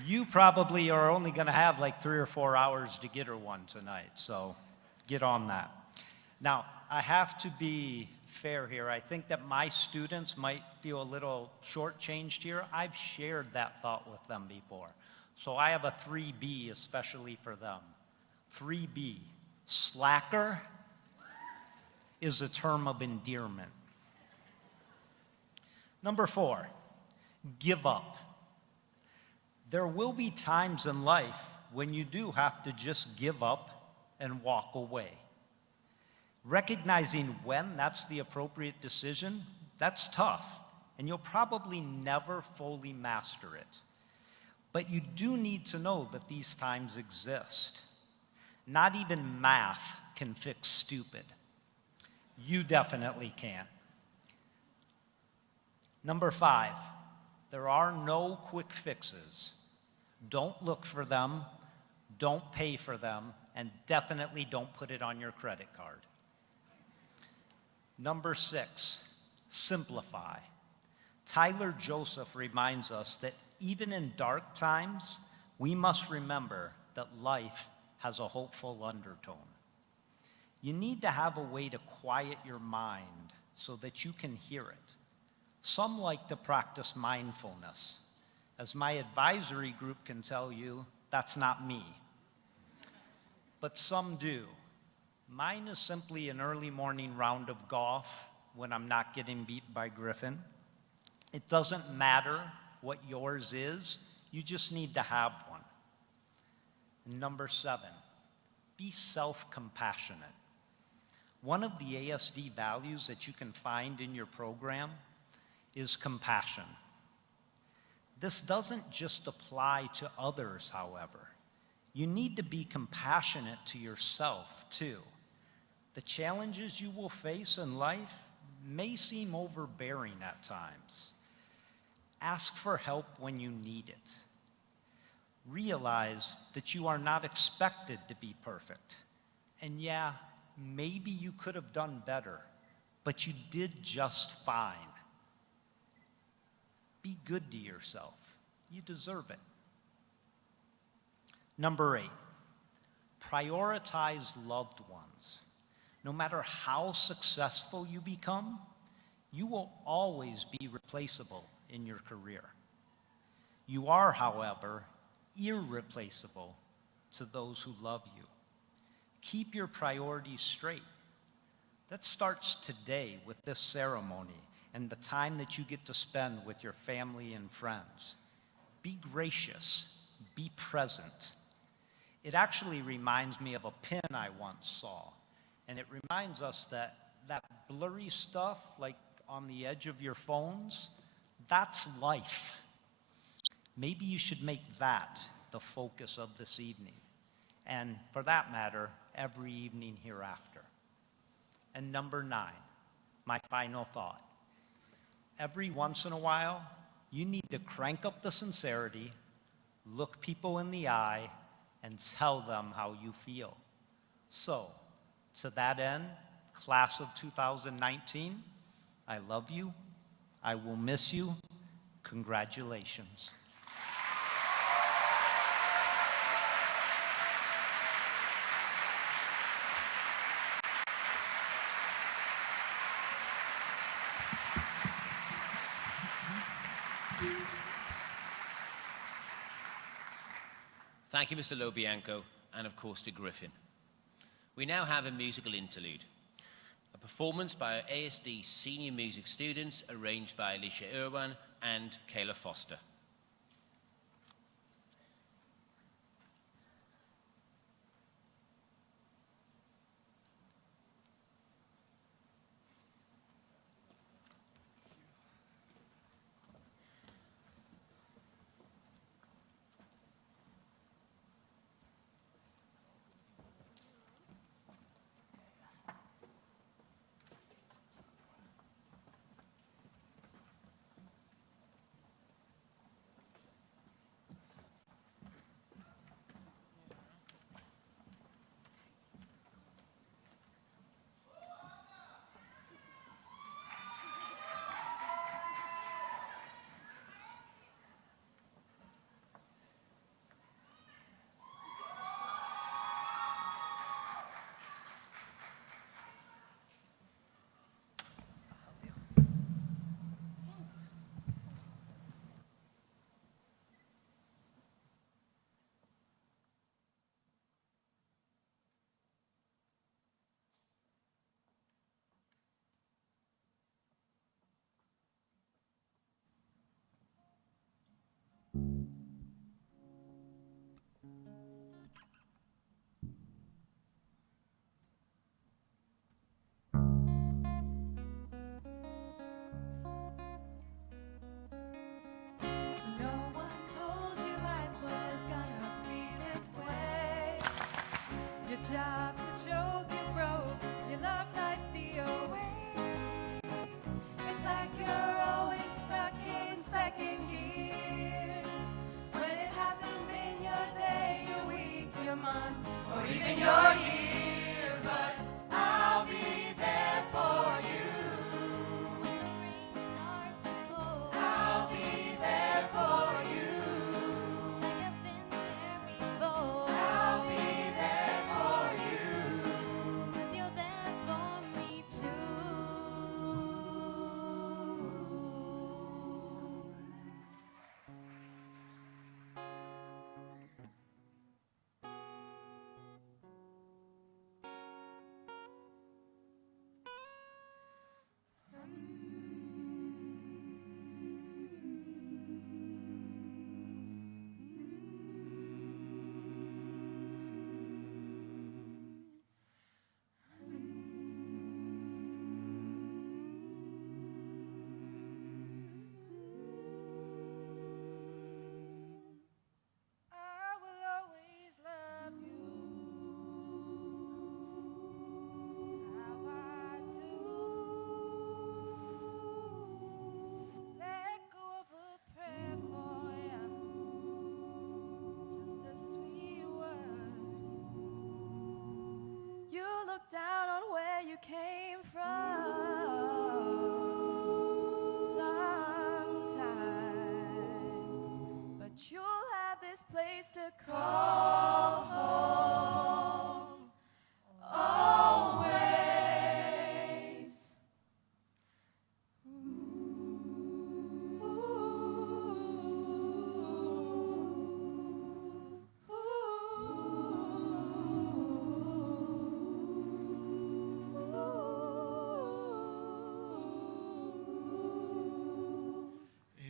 You probably are only going to have like 3 or 4 hours to get her one tonight, so get on that. Now, I have to be fair here. I think that my students might feel a little shortchanged here. I've shared that thought with them before. So I have a 3B especially for them. 3B, slacker is a term of endearment. Number 4, give up. There will be times in life when you do have to just give up and walk away. Recognizing when that's the appropriate decision, that's tough, and you'll probably never fully master it. But you do need to know that these times exist. Not even math can fix stupid. You definitely can. Number 5, there are no quick fixes. Don't look for them, don't pay for them, and definitely don't put it on your credit card. Number 6, simplify. Tyler Joseph reminds us that even in dark times, we must remember that life has a hopeful undertone. You need to have a way to quiet your mind so that you can hear it. Some like to practice mindfulness. As my advisory group can tell you, that's not me. But some do. Mine is simply an early morning round of golf when I'm not getting beat by Griffin. It doesn't matter what yours is, you just need to have one. And number 7, be self-compassionate. One of the ASD values that you can find in your program is compassion. This doesn't just apply to others, however. You need to be compassionate to yourself, too. The challenges you will face in life may seem overbearing at times. Ask for help when you need it. Realize that you are not expected to be perfect. And yeah, maybe you could have done better, but you did just fine. Be good to yourself. You deserve it. Number 8, prioritize loved ones. No matter how successful you become, you will always be replaceable in your career. You are, however, irreplaceable to those who love you. Keep your priorities straight. That starts today with this ceremony and the time that you get to spend with your family and friends. Be gracious. Be present. It actually reminds me of a pin I once saw, and it reminds us that that blurry stuff, like on the edge of your phones, that's life. Maybe you should make that the focus of this evening, and for that matter, every evening hereafter. And number 9, my final thought. Every once in a while, you need to crank up the sincerity, look people in the eye, and tell them how you feel. So, to that end, class of 2019, I love you. I will miss you. Congratulations. Thank you, Mr. Lobianco, and of course to Griffin. We now have a musical interlude, a performance by our ASD senior music students arranged by Alicia Irwan and Kayla Foster. look down on where you came from sometimes, but you'll have this place to call home always.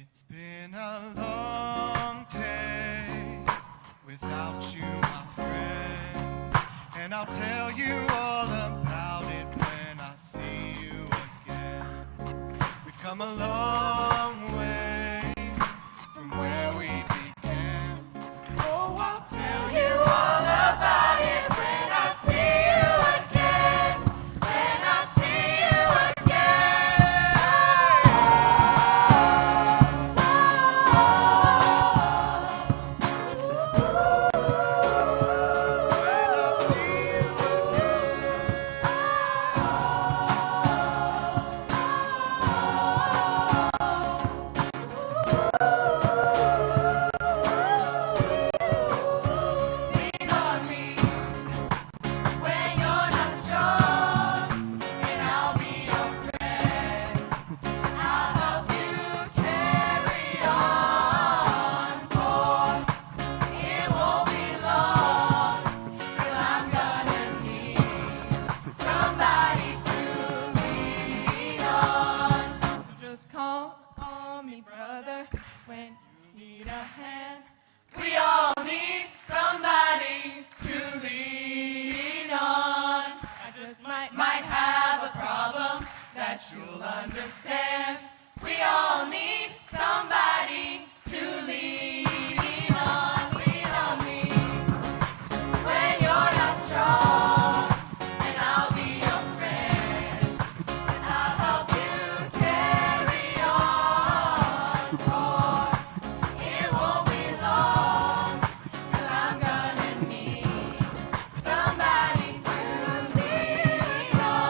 It's been a long day without you, my friend, and I'll tell you all about it when I see you again. We've come a long way from where we began. Oh, I'll tell you all about it when I see you again. When I see you lean on me when you're not strong, and I'll be your friend. I'll help you carry on, for it won't be long till I'm gonna need somebody to lean on. So just call on me, brother, when you need a hand. We all need somebody to lean on. I just might have a problem that you'll understand. We all need somebody to lean on. Lean on me when you're not strong, and I'll be your friend. I'll help you carry on, for it won't be long till I'm gonna need somebody to lean on.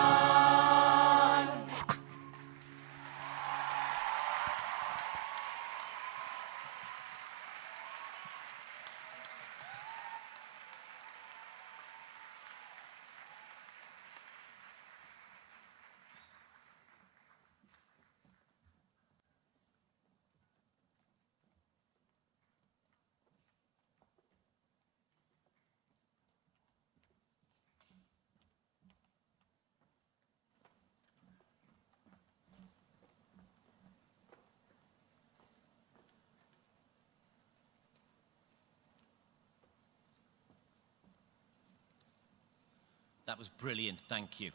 That was brilliant, thank you.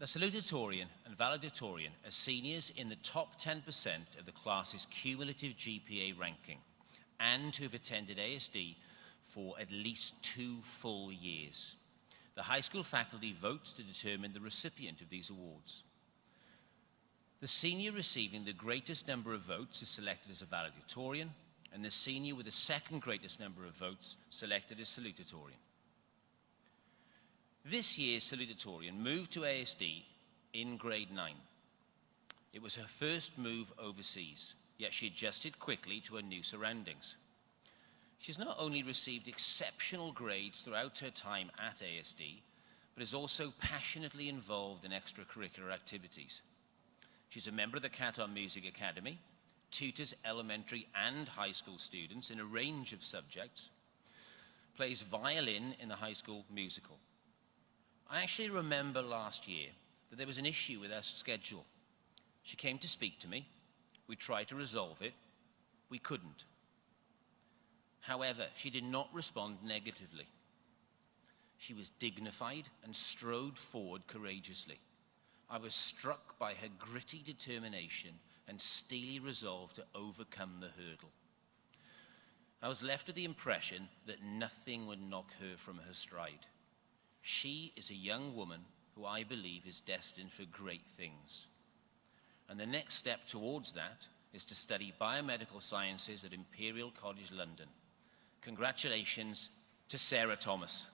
The Salutatorian and Valedictorian are seniors in the top 10% of the class's cumulative GPA ranking and who have attended ASD for at least 2 full years. The high school faculty votes to determine the recipient of these awards. The senior receiving the greatest number of votes is selected as a valedictorian, and the senior with the second greatest number of votes selected as salutatorian. This year's salutatorian moved to ASD in grade 9. It was her first move overseas, yet she adjusted quickly to her new surroundings. She's not only received exceptional grades throughout her time at ASD, but is also passionately involved in extracurricular activities. She's a member of the Qatar Music Academy, tutors elementary and high school students in a range of subjects, plays violin in the high school musical. I actually remember last year that there was an issue with her schedule. She came to speak to me. We tried to resolve it. We couldn't. However, she did not respond negatively. She was dignified and strode forward courageously. I was struck by her gritty determination and steely resolve to overcome the hurdle. I was left with the impression that nothing would knock her from her stride. She is a young woman who I believe is destined for great things. And the next step towards that is to study biomedical sciences at Imperial College London. Congratulations To Sarah Thomas.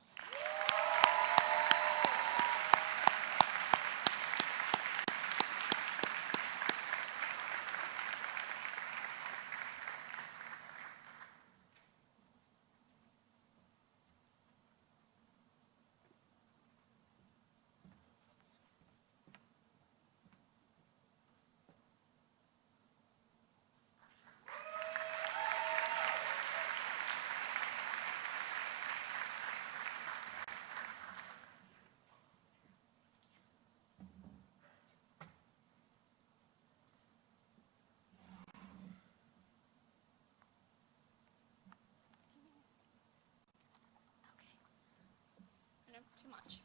No, too much.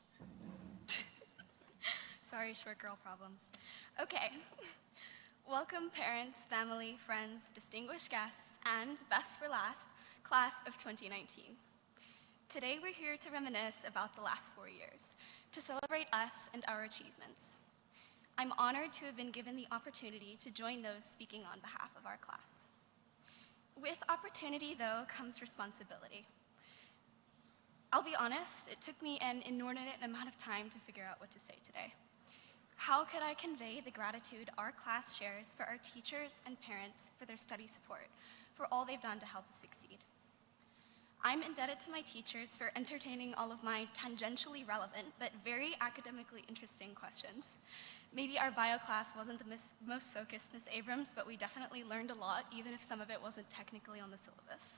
Sorry, short girl problems. Okay. Welcome parents, family, friends, distinguished guests, and best for last, class of 2019. Today we're here to reminisce about the last 4 years, to celebrate us and our achievements. I'm honored to have been given the opportunity to join those speaking on behalf of our class. With opportunity, though, comes responsibility. I'll be honest, it took me an inordinate amount of time to figure out what to say today. How could I convey the gratitude our class shares for our teachers and parents for their study support, for all they've done to help us succeed? I'm indebted to my teachers for entertaining all of my tangentially relevant but very academically interesting questions. Maybe our bio class wasn't the most focused, Miss Abrams, but we definitely learned a lot, even if some of it wasn't technically on the syllabus.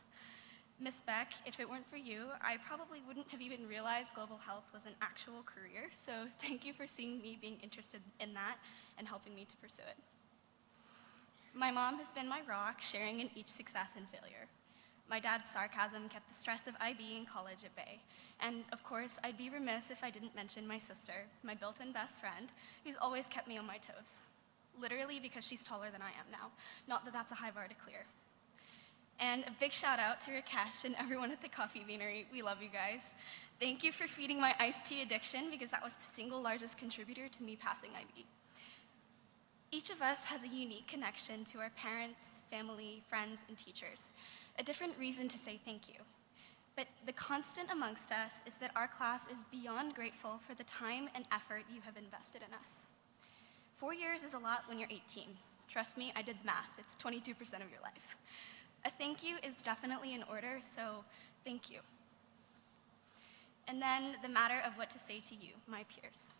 Miss Beck, if it weren't for you, I probably wouldn't have even realized global health was an actual career, so thank you for seeing me being interested in that and helping me to pursue it. My mom has been my rock, sharing in each success and failure. My dad's sarcasm kept the stress of IB in college at bay. And of course, I'd be remiss if I didn't mention my sister, my built-in best friend, who's always kept me on my toes. Literally because she's taller than I am now. Not that that's a high bar to clear. And a big shout out to Rakesh and everyone at the Coffee Beanery. We love you guys. Thank you for feeding my iced tea addiction because that was the single largest contributor to me passing IB. Each of us has a unique connection to our parents, family, friends, and teachers. A different reason to say thank you. But the constant amongst us is that our class is beyond grateful for the time and effort you have invested in us. 4 years is a lot when you're 18. Trust me, I did math. It's 22% of your life. A thank you is definitely in order, so thank you. And then the matter of what to say to you, my peers.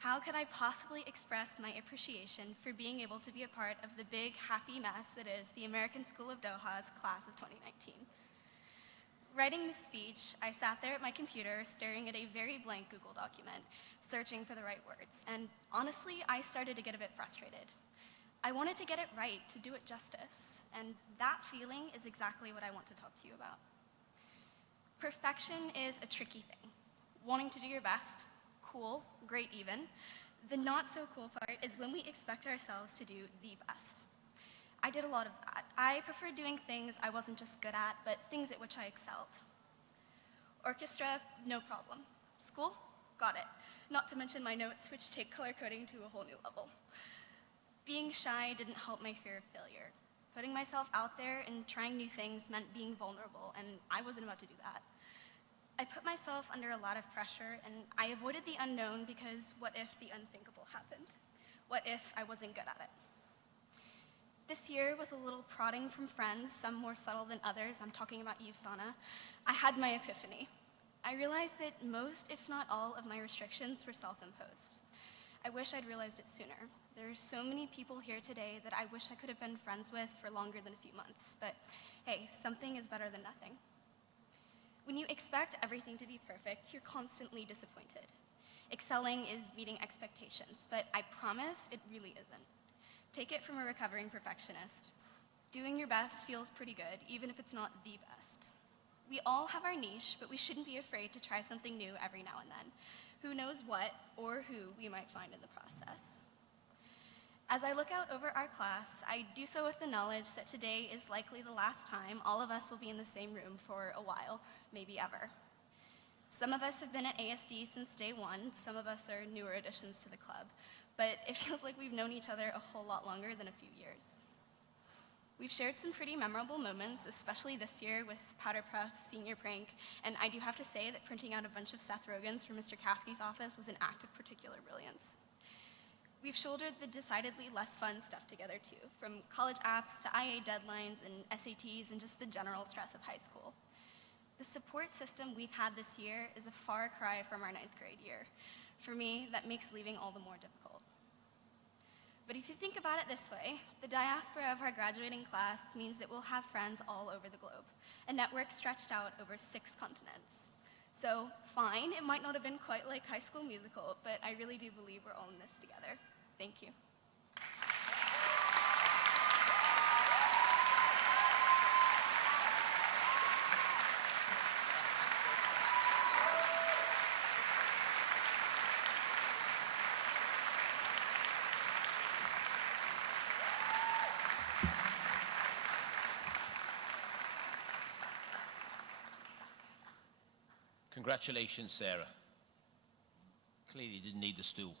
How could I possibly express my appreciation for being able to be a part of the big, happy mess that is the American School of Doha's class of 2019? Writing this speech, I sat there at my computer staring at a very blank Google document, searching for the right words, and honestly, I started to get a bit frustrated. I wanted to get it right, to do it justice, and that feeling is exactly what I want to talk to you about. Perfection is a tricky thing. Wanting to do your best, cool, great even. The not so cool part is when we expect ourselves to do the best. I did a lot of that. I preferred doing things I wasn't just good at, but things at which I excelled. Orchestra, no problem. School, got it. Not to mention my notes, which take color coding to a whole new level. Being shy didn't help my fear of failure. Putting myself out there and trying new things meant being vulnerable, and I wasn't about to do that. I put myself under a lot of pressure, and I avoided the unknown because what if the unthinkable happened? What if I wasn't good at it? This year, with a little prodding from friends, some more subtle than others, I'm talking about you, Sana, I had my epiphany. I realized that most, if not all, of my restrictions were self-imposed. I wish I'd realized it sooner. There are so many people here today that I wish I could have been friends with for longer than a few months, but hey, something is better than nothing. When you expect everything to be perfect, you're constantly disappointed. Excelling is meeting expectations, but I promise it really isn't. Take it from a recovering perfectionist. Doing your best feels pretty good, even if it's not the best. We all have our niche, but we shouldn't be afraid to try something new every now and then. Who knows what or who we might find in the process. As I look out over our class, I do so with the knowledge that today is likely the last time all of us will be in the same room for a while, maybe ever. Some of us have been at ASD since day one, some of us are newer additions to the club, but it feels like we've known each other a whole lot longer than a few years. We've shared some pretty memorable moments, especially this year with Powder Puff, Senior Prank, and I do have to say that printing out a bunch of Seth Rogans for Mr. Caskey's office was an act of particular brilliance. We've shouldered the decidedly less fun stuff together too, from college apps to IA deadlines and SATs and just the general stress of high school. The support system we've had this year is a far cry from our 9th grade year. For me, that makes leaving all the more difficult. But if you think about it this way, the diaspora of our graduating class means that we'll have friends all over the globe, a network stretched out over 6 continents. So, fine, it might not have been quite like High School Musical, but I really do believe we're all in this together. Thank you. Congratulations, Sarah. Clearly you didn't need the stool.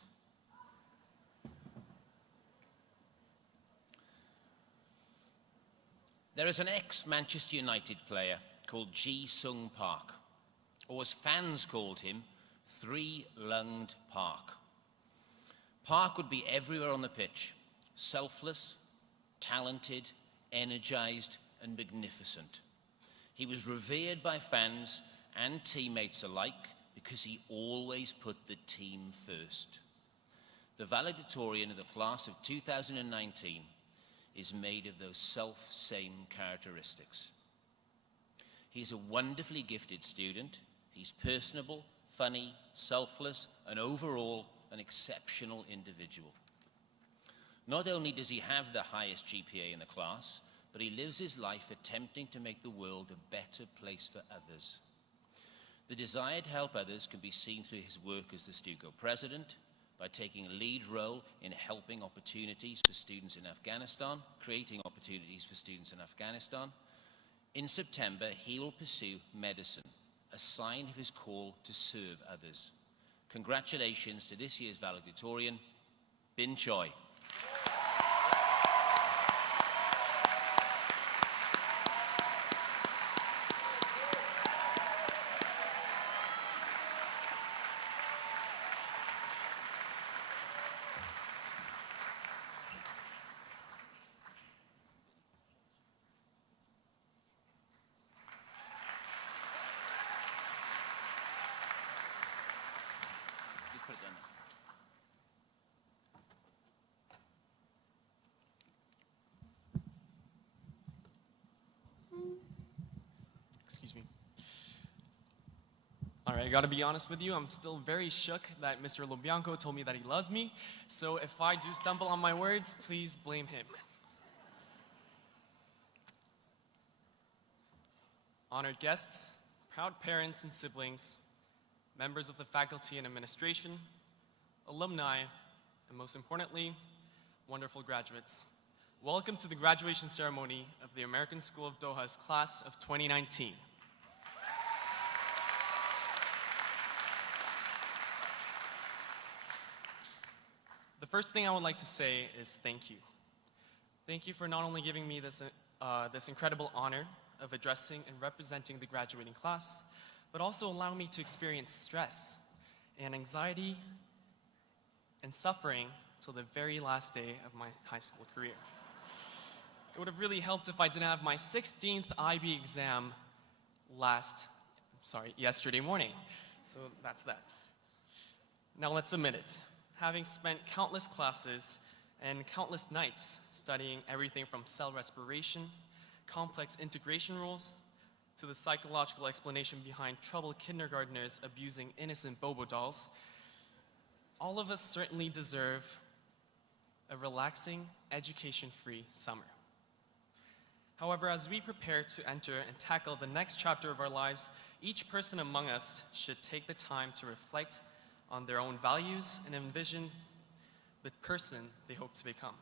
There is an ex-Manchester United player called Ji-Sung Park, or as fans called him, Three-Lunged Park. Park would be everywhere on the pitch, selfless, talented, energized, and magnificent. He was revered by fans and teammates alike because he always put the team first. The valedictorian of the class of 2019 is made of those self-same characteristics. He's a wonderfully gifted student. He's personable, funny, selfless, and overall an exceptional individual. Not only does he have the highest GPA in the class, but he lives his life attempting to make the world a better place for others. The desire to help others can be seen through his work as the Stuco president, by taking a lead role in helping opportunities for students in Afghanistan, creating opportunities for students in Afghanistan. In September, he will pursue medicine, a sign of his call to serve others. Congratulations to this year's valedictorian, Bin Choi. Just put it down there. Excuse me. All right, I gotta be honest with you, I'm still very shook that Mr. Lobianco told me that he loves me, so if I do stumble on my words, please blame him. Honored guests, proud parents and siblings, members of the faculty and administration, alumni, and most importantly, wonderful graduates. Welcome to the graduation ceremony of the American School of Doha's class of 2019. The first thing I would like to say is thank you. Thank you for not only giving me this incredible honor of addressing and representing the graduating class, but also allowing me to experience stress and anxiety and suffering till the very last day of my high school career. It would have really helped if I didn't have my 16th IB exam yesterday morning. So that's that. Now let's admit it. Having spent countless classes and countless nights studying everything from cell respiration, complex integration rules, to the psychological explanation behind troubled kindergartners abusing innocent Bobo dolls, all of us certainly deserve a relaxing, education-free summer. However, as we prepare to enter and tackle the next chapter of our lives, each person among us should take the time to reflect on their own values and envision the person they hope to become.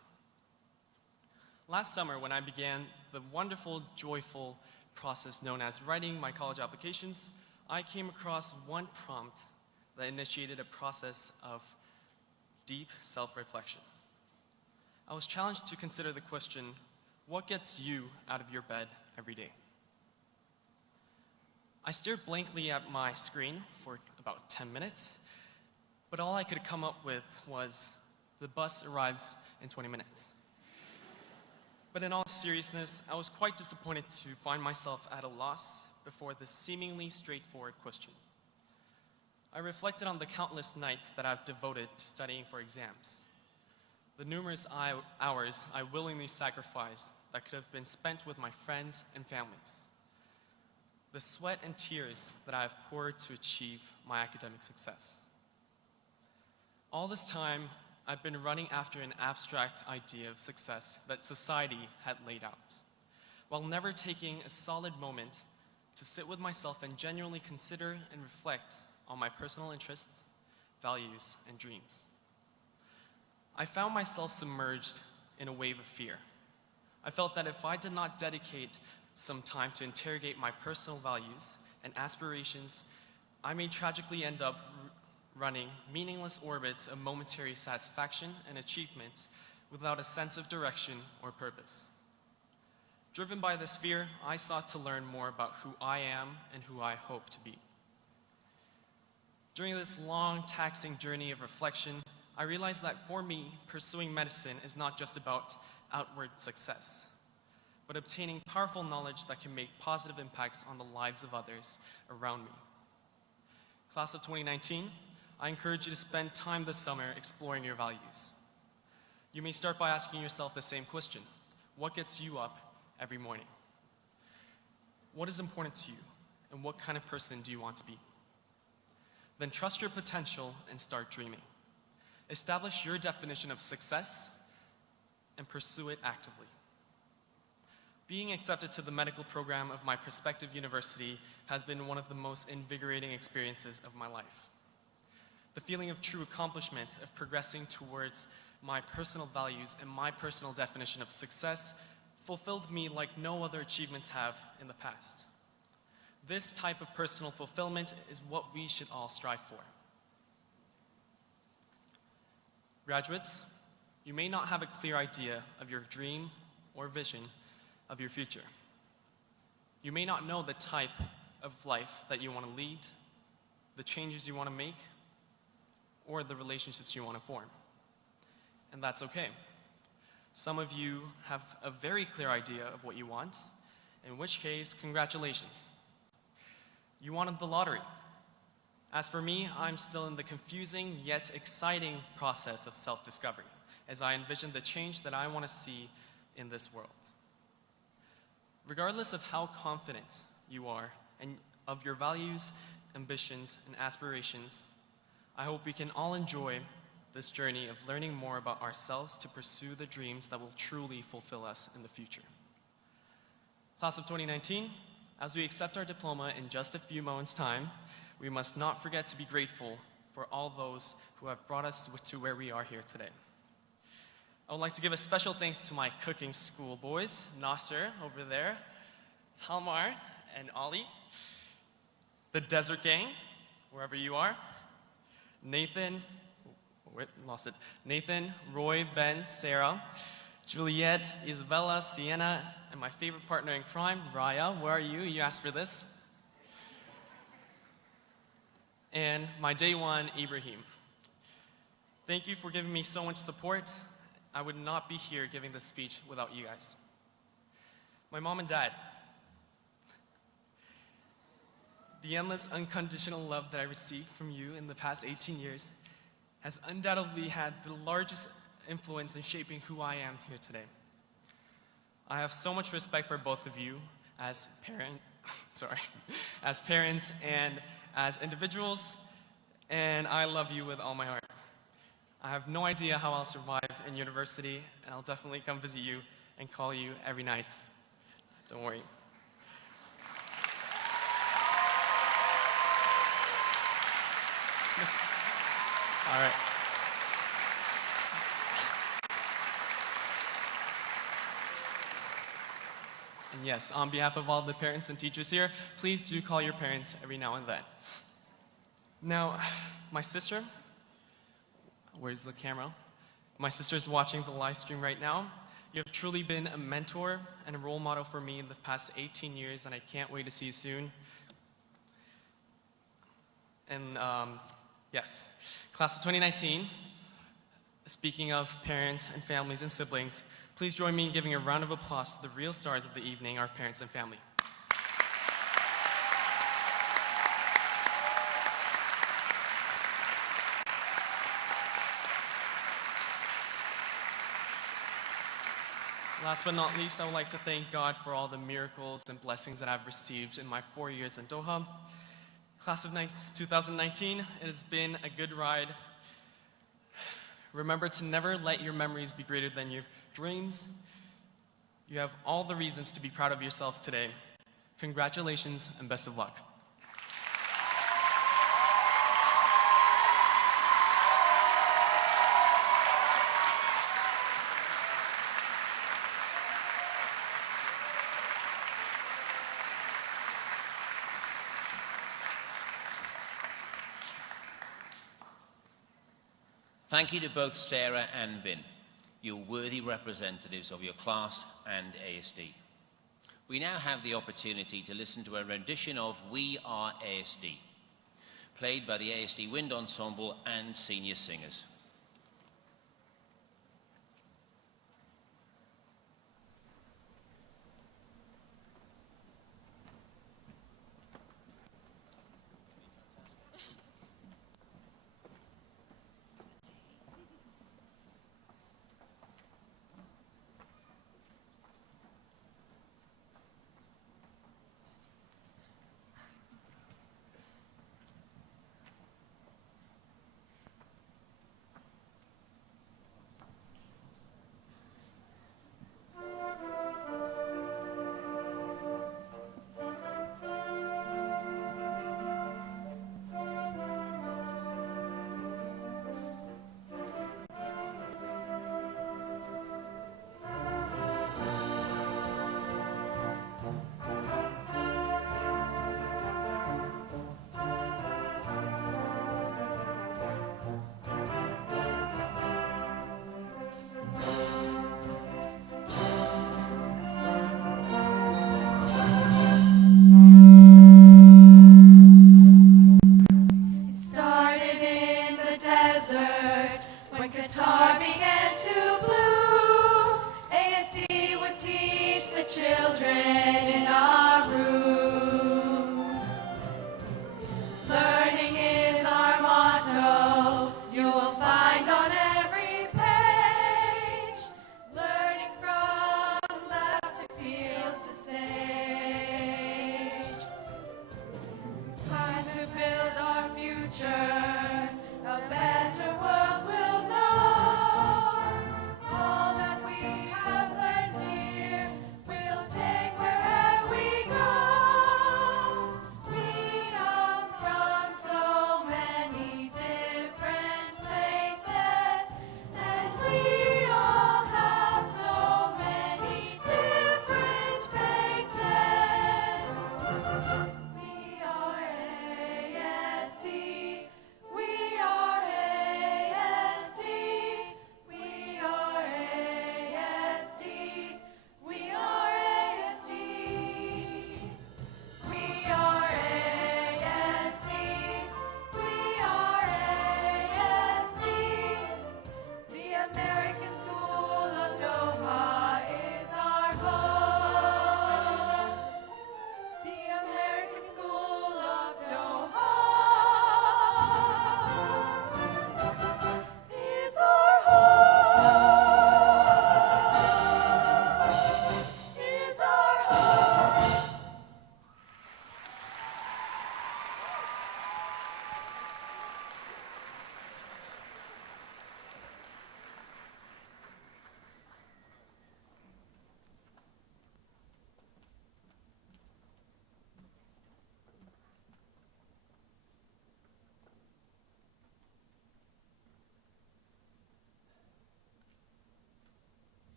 Last summer, when I began the wonderful, joyful process known as writing my college applications, I came across one prompt that initiated a process of deep self-reflection. I was challenged to consider the question, What gets you out of your bed every day? I stared blankly at my screen for about 10 minutes, but all I could come up with was, the bus arrives in 20 minutes. But in all seriousness, I was quite disappointed to find myself at a loss before this seemingly straightforward question. I reflected on the countless nights that I've devoted to studying for exams, the numerous hours I willingly sacrificed that could have been spent with my friends and families, the sweat and tears that I have poured to achieve my academic success. All this time, I'd been running after an abstract idea of success that society had laid out, while never taking a solid moment to sit with myself and genuinely consider and reflect on my personal interests, values, and dreams. I found myself submerged in a wave of fear. I felt that if I did not dedicate some time to interrogate my personal values and aspirations, I may tragically end up running meaningless orbits of momentary satisfaction and achievement without a sense of direction or purpose. Driven by this fear, I sought to learn more about who I am and who I hope to be. During this long, taxing journey of reflection, I realized that for me, pursuing medicine is not just about outward success, but obtaining powerful knowledge that can make positive impacts on the lives of others around me. Class of 2019, I encourage you to spend time this summer exploring your values. You may start by asking yourself the same question: what gets you up every morning? What is important to you, and what kind of person do you want to be? Then trust your potential and start dreaming. Establish your definition of success and pursue it actively. Being accepted to the medical program of my prospective university has been one of the most invigorating experiences of my life. The feeling of true accomplishment, of progressing towards my personal values and my personal definition of success, fulfilled me like no other achievements have in the past. This type of personal fulfillment is what we should all strive for. Graduates, you may not have a clear idea of your dream or vision of your future. You may not know the type of life that you want to lead, the changes you want to make, or the relationships you want to form. And that's okay. Some of you have a very clear idea of what you want, in which case, congratulations. You wanted the lottery. As for me, I'm still in the confusing yet exciting process of self-discovery as I envision the change that I want to see in this world. Regardless of how confident you are and of your values, ambitions, and aspirations, I hope we can all enjoy this journey of learning more about ourselves to pursue the dreams that will truly fulfill us in the future. Class of 2019, as we accept our diploma in just a few moments' time, we must not forget to be grateful for all those who have brought us to where we are here today. I would like to give a special thanks to my cooking school boys, Nasser over there, Halmar and Ollie, the Desert Gang, wherever you are, Nathan, Roy, Ben, Sarah, Juliet, Isabella, Sienna, and my favorite partner in crime, Raya. Where are you? You asked for this. And my day one, Ibrahim. Thank you for giving me so much support. I would not be here giving this speech without you guys. My mom and dad. The endless unconditional love that I received from you in the past 18 years has undoubtedly had the largest influence in shaping who I am here today. I have so much respect for both of you as parents and as individuals, and I love you with all my heart. I have no idea how I'll survive in university, and I'll definitely come visit you and call you every night. Don't worry. All right. And yes, on behalf of all the parents and teachers here, please do call your parents every now and then. Now, my sister, where's the camera? My sister's watching the live stream right now. You have truly been a mentor and a role model for me in the past 18 years, and I can't wait to see you soon. And yes, class of 2019, speaking of parents and families and siblings, please join me in giving a round of applause to the real stars of the evening, our parents and family. Last but not least, I would like to thank God for all the miracles and blessings that I've received in my 4 years in Doha. Class of 2019, it has been a good ride. Remember to never let your memories be greater than your dreams. You have all the reasons to be proud of yourselves today. Congratulations and best of luck. Thank you to both Sarah and Bin. You're worthy representatives of your class and ASD. We now have the opportunity to listen to a rendition of We Are ASD, played by the ASD Wind Ensemble and senior singers.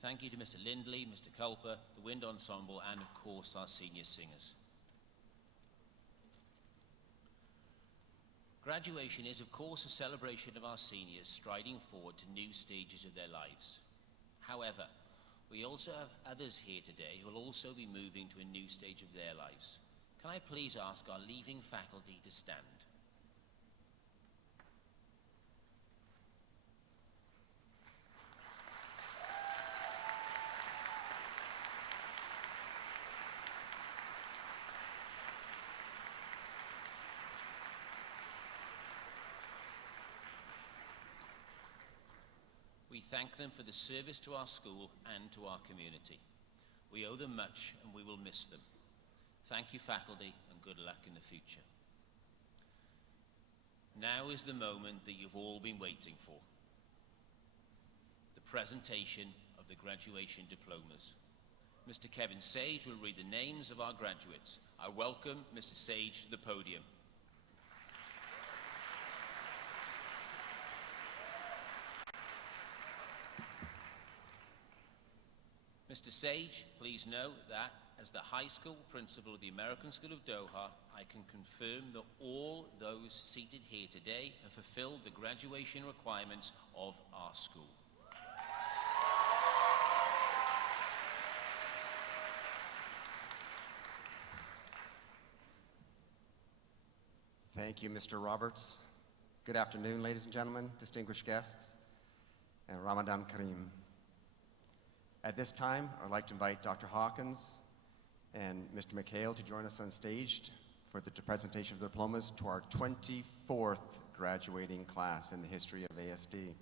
Thank you to Mr. Lindley, Mr. Culper, the Wind Ensemble, and of course our senior singers. Graduation is, of course, a celebration of our seniors striding forward to new stages of their lives. However, we also have others here today who will also be moving to a new stage of their lives. Can I please ask our leaving faculty to stand? We thank them for the service to our school and to our community. We owe them much and we will miss them. Thank you, faculty, and good luck in the future. Now is the moment that you've all been waiting for. The presentation of the graduation diplomas. Mr. Kevin Sage will read the names of our graduates. I welcome Mr. Sage to the podium. Mr. Sage, please know that as the high school principal of the American School of Doha, I can confirm that all those seated here today have fulfilled the graduation requirements of our school. Thank you, Mr. Roberts. Good afternoon, ladies and gentlemen, distinguished guests, and Ramadan Kareem. At this time, I'd like to invite Dr. Hawkins and Mr. McHale to join us on stage for the presentation of diplomas to our 24th graduating class in the history of ASD.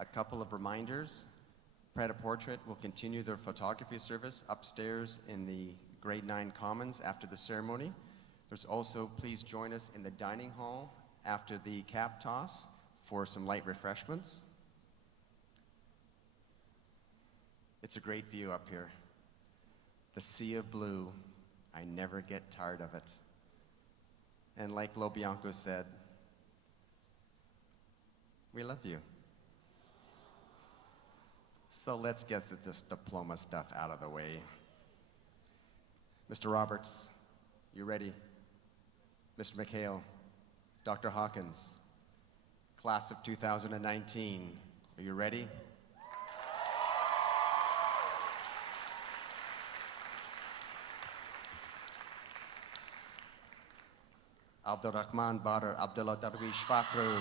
A couple of reminders. Pret-a-Portrait will continue their photography service upstairs in the grade 9 commons after the ceremony. There's also, please join us in the dining hall after the cap toss for some light refreshments. It's a great view up here. The sea of blue, I never get tired of it. And like Lo Bianco said, we love you. So let's get this diploma stuff out of the way. Mr. Roberts, you ready? Mr. McHale, Dr. Hawkins, class of 2019, are you ready? Abdurrahman Badr Abdullah Darwish Fakhru.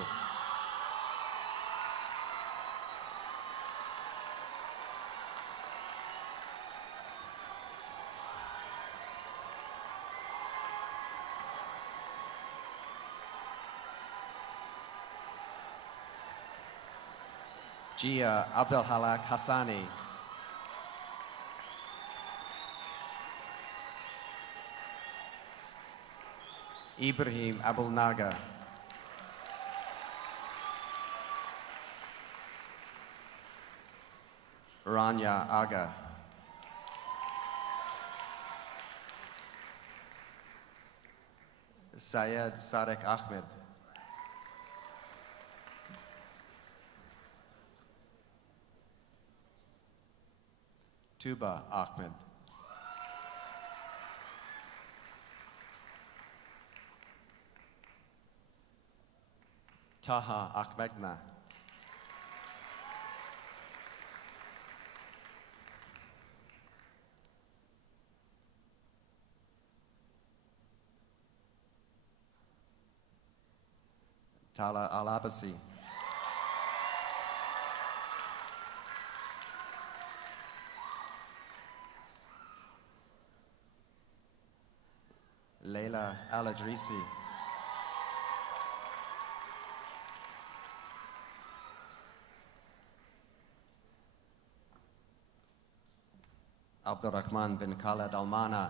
Jia Abdul Halak Hassani. Ibrahim Abul Naga. Rania Aga. Syed Sarek Ahmed. Tuba Ahmed. Taha Akmegna. Tala Al-Abasi. Leila Al-Adrisi. Abdurrahman bin Khaled Almana.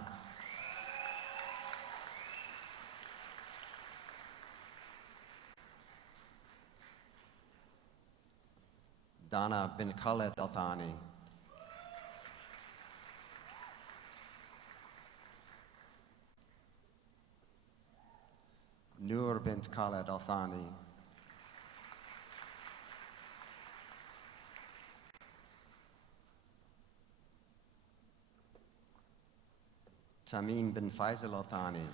Dana bin Khaled Al-Thani. Noor bint Khaled Al-Thani. Tamim bin Faisal Al-Thani,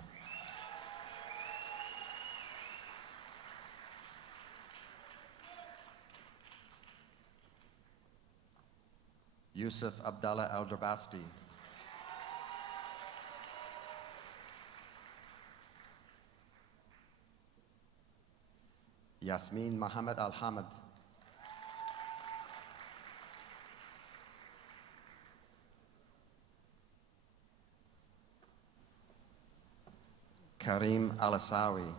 Yusuf Abdallah Al-Darbasti, Yasmin Muhammad Al-Hamid, Karim Al-Asawi,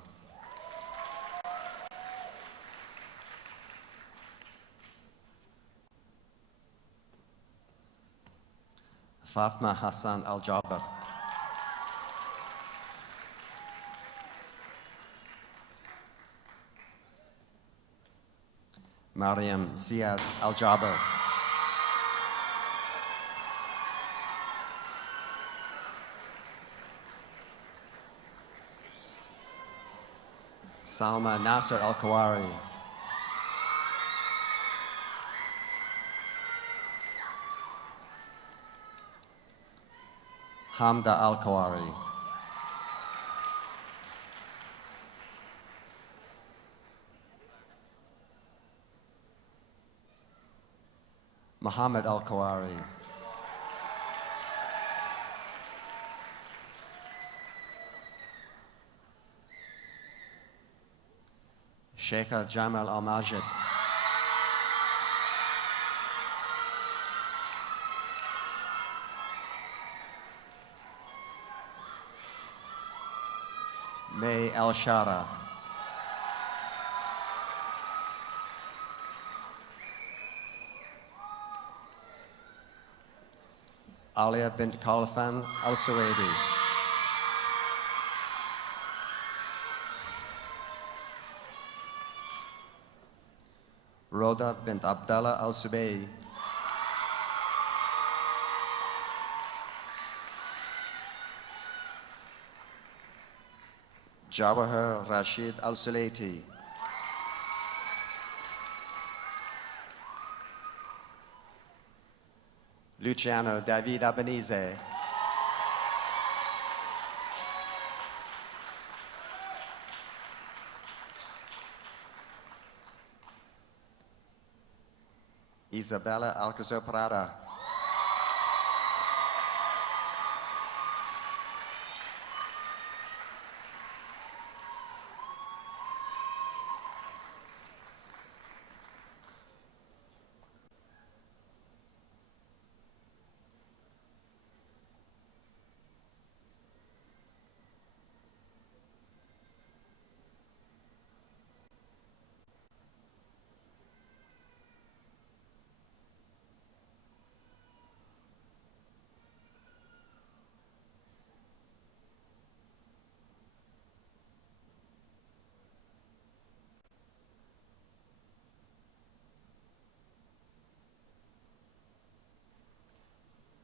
Fatma Hassan Al-Jaber, Mariam Ziad Al-Jaber, Salma Nasser Al-Kawari, Hamda Al-Kawari, Muhammad Al-Kawari, Sheikha Jamal Al-Majid, May Al-Shara, Alia bint Khalfan Al-Suwaidi, Rhoda bint Abdallah Al-Subay, Jawahar Rashid Al-Sulaiti, Luciano David Abanize, Isabella Alcazar Parada,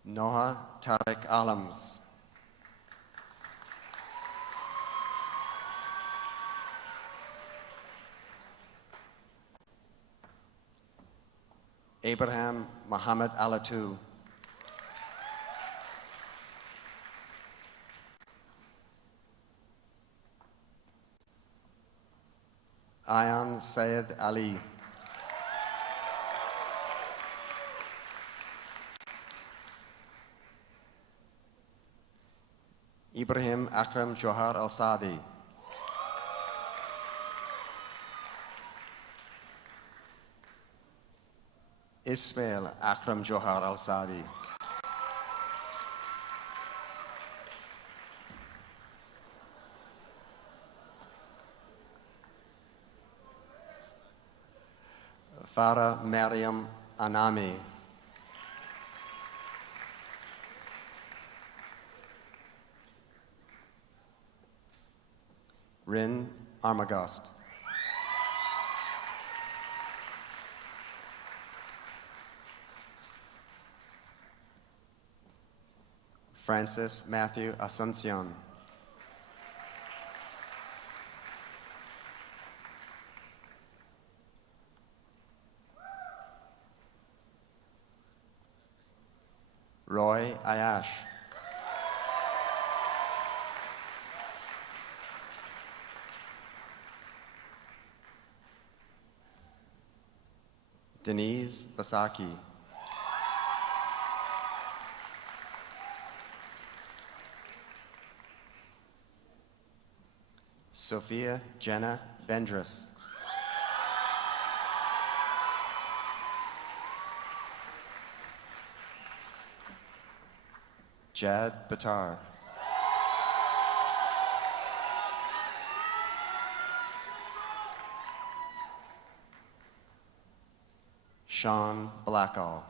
Noha Tariq Alams, Abraham Muhammad Alatu, Ayan Syed Ali, Ibrahim Akram Johar Al-Sadi, Ismail Akram Johar Al-Sadi, Farah Mariam Anami, Rin Armagast, Francis Matthew Asuncion, Roy Ayash, Denise Basaki. Sophia Jenna Bendris. Jad Batar. Sean Blackall.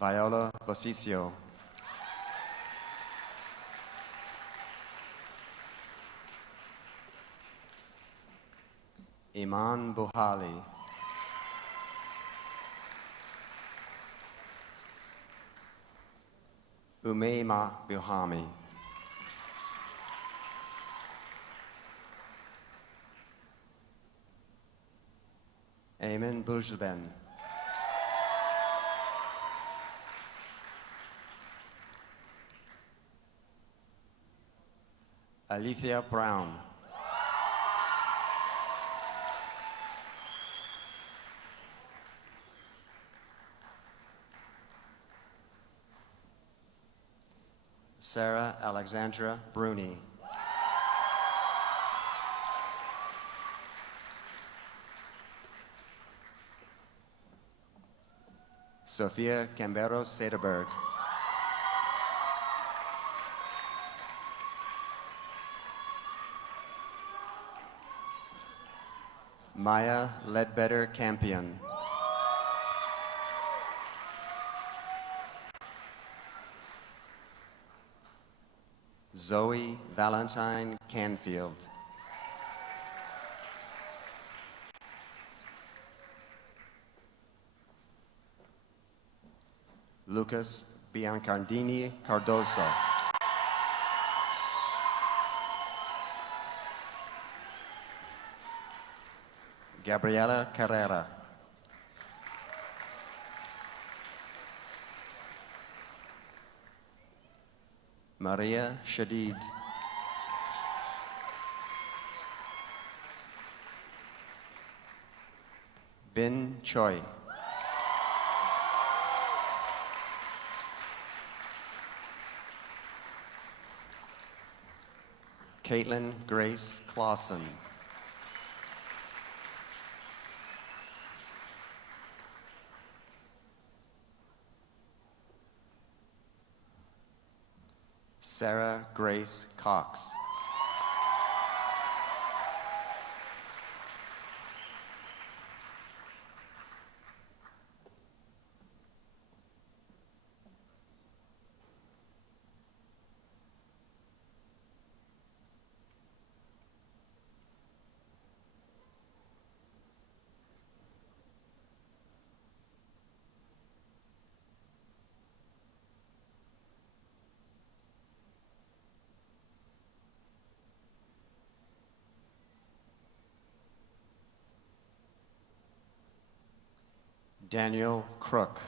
Viola Bosicio. Iman Buhali. Umeima Buhami. Eamon Bujlben. Alethea Brown. Sarah Alexandra Bruni. Sophia Camberos Sederberg. Maya Ledbetter Campion. Zoe Valentine Canfield. Lucas Biancardini Cardoso. Gabriela Carrera. Maria Shadid. Bin Choi. Caitlin Grace Clausen. Sarah Grace Cox. Daniel Crook.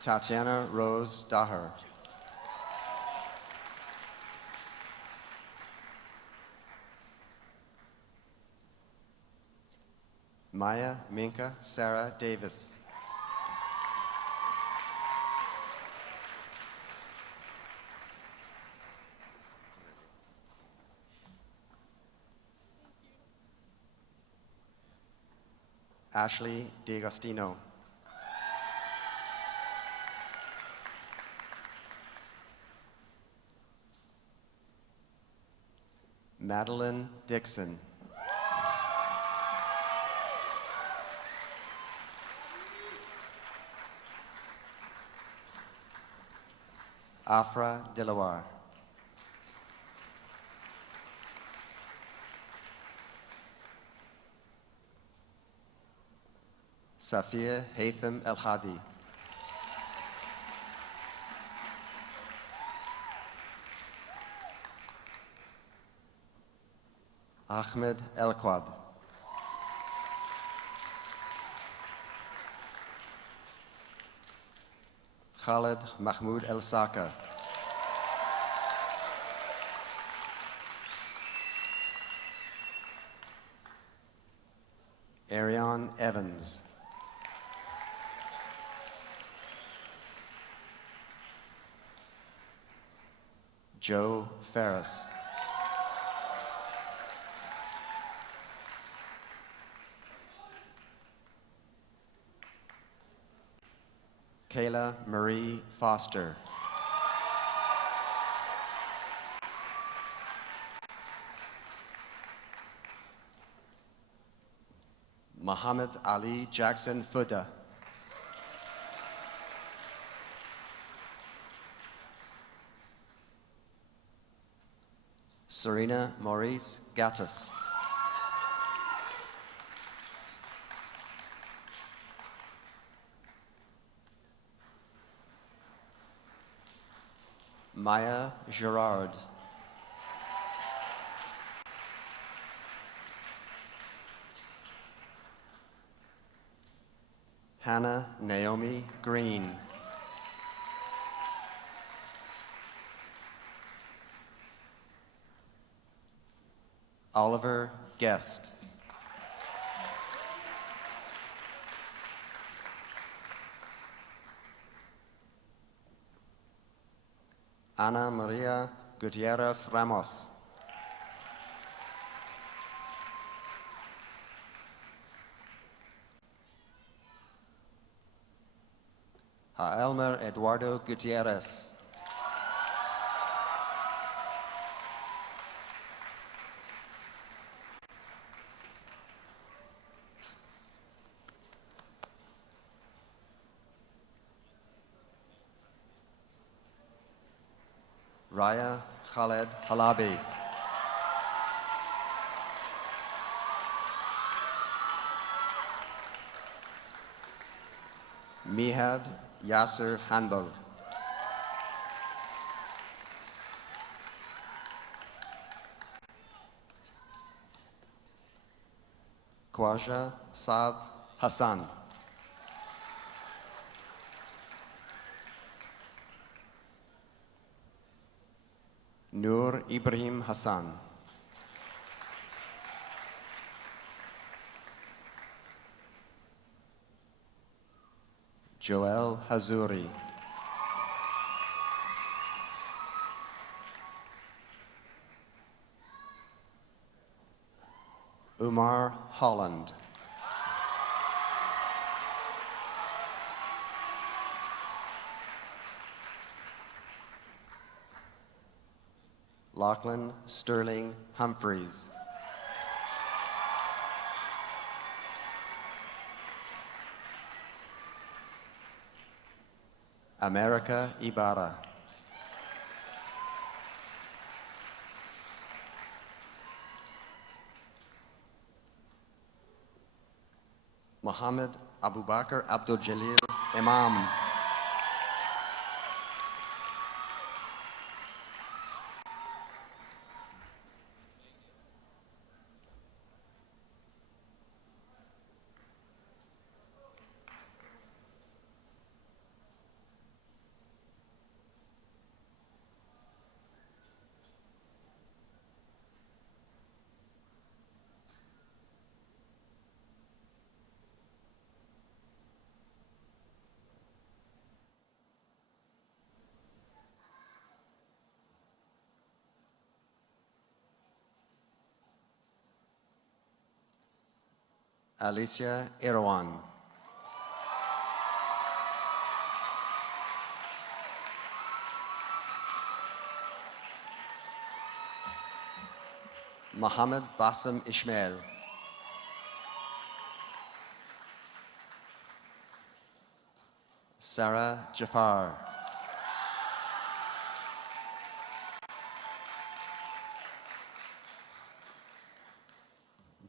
Tatiana Rose Daher. Maya Minka Sarah Davis. Ashley D'Agostino. Madeline Dixon. Afra Delaware. Safia Haytham El Hadi. Ahmed El Quad. Khalid Mahmoud El Saka. Arion Evans. Joe Ferris. Kayla Marie Foster. Muhammad Ali Jackson Fuda. Serena Maurice Gattas. Maya Gerard. Hannah Naomi Green. Oliver Guest. Ana Maria Gutierrez Ramos. Elmer Eduardo Gutierrez. Raya Khaled Halabi. Mihad Yasser Hanbal. Khwaja Saad Hassan. Noor Ibrahim Hassan. Joel Hazuri. Umar Holland. Lachlan Sterling Humphreys. America Ibarra. Muhammad Abubakar Abdul Jalil Imam. Alicia Irwan. Muhammad Bassem Ishmael. Sarah Jafar.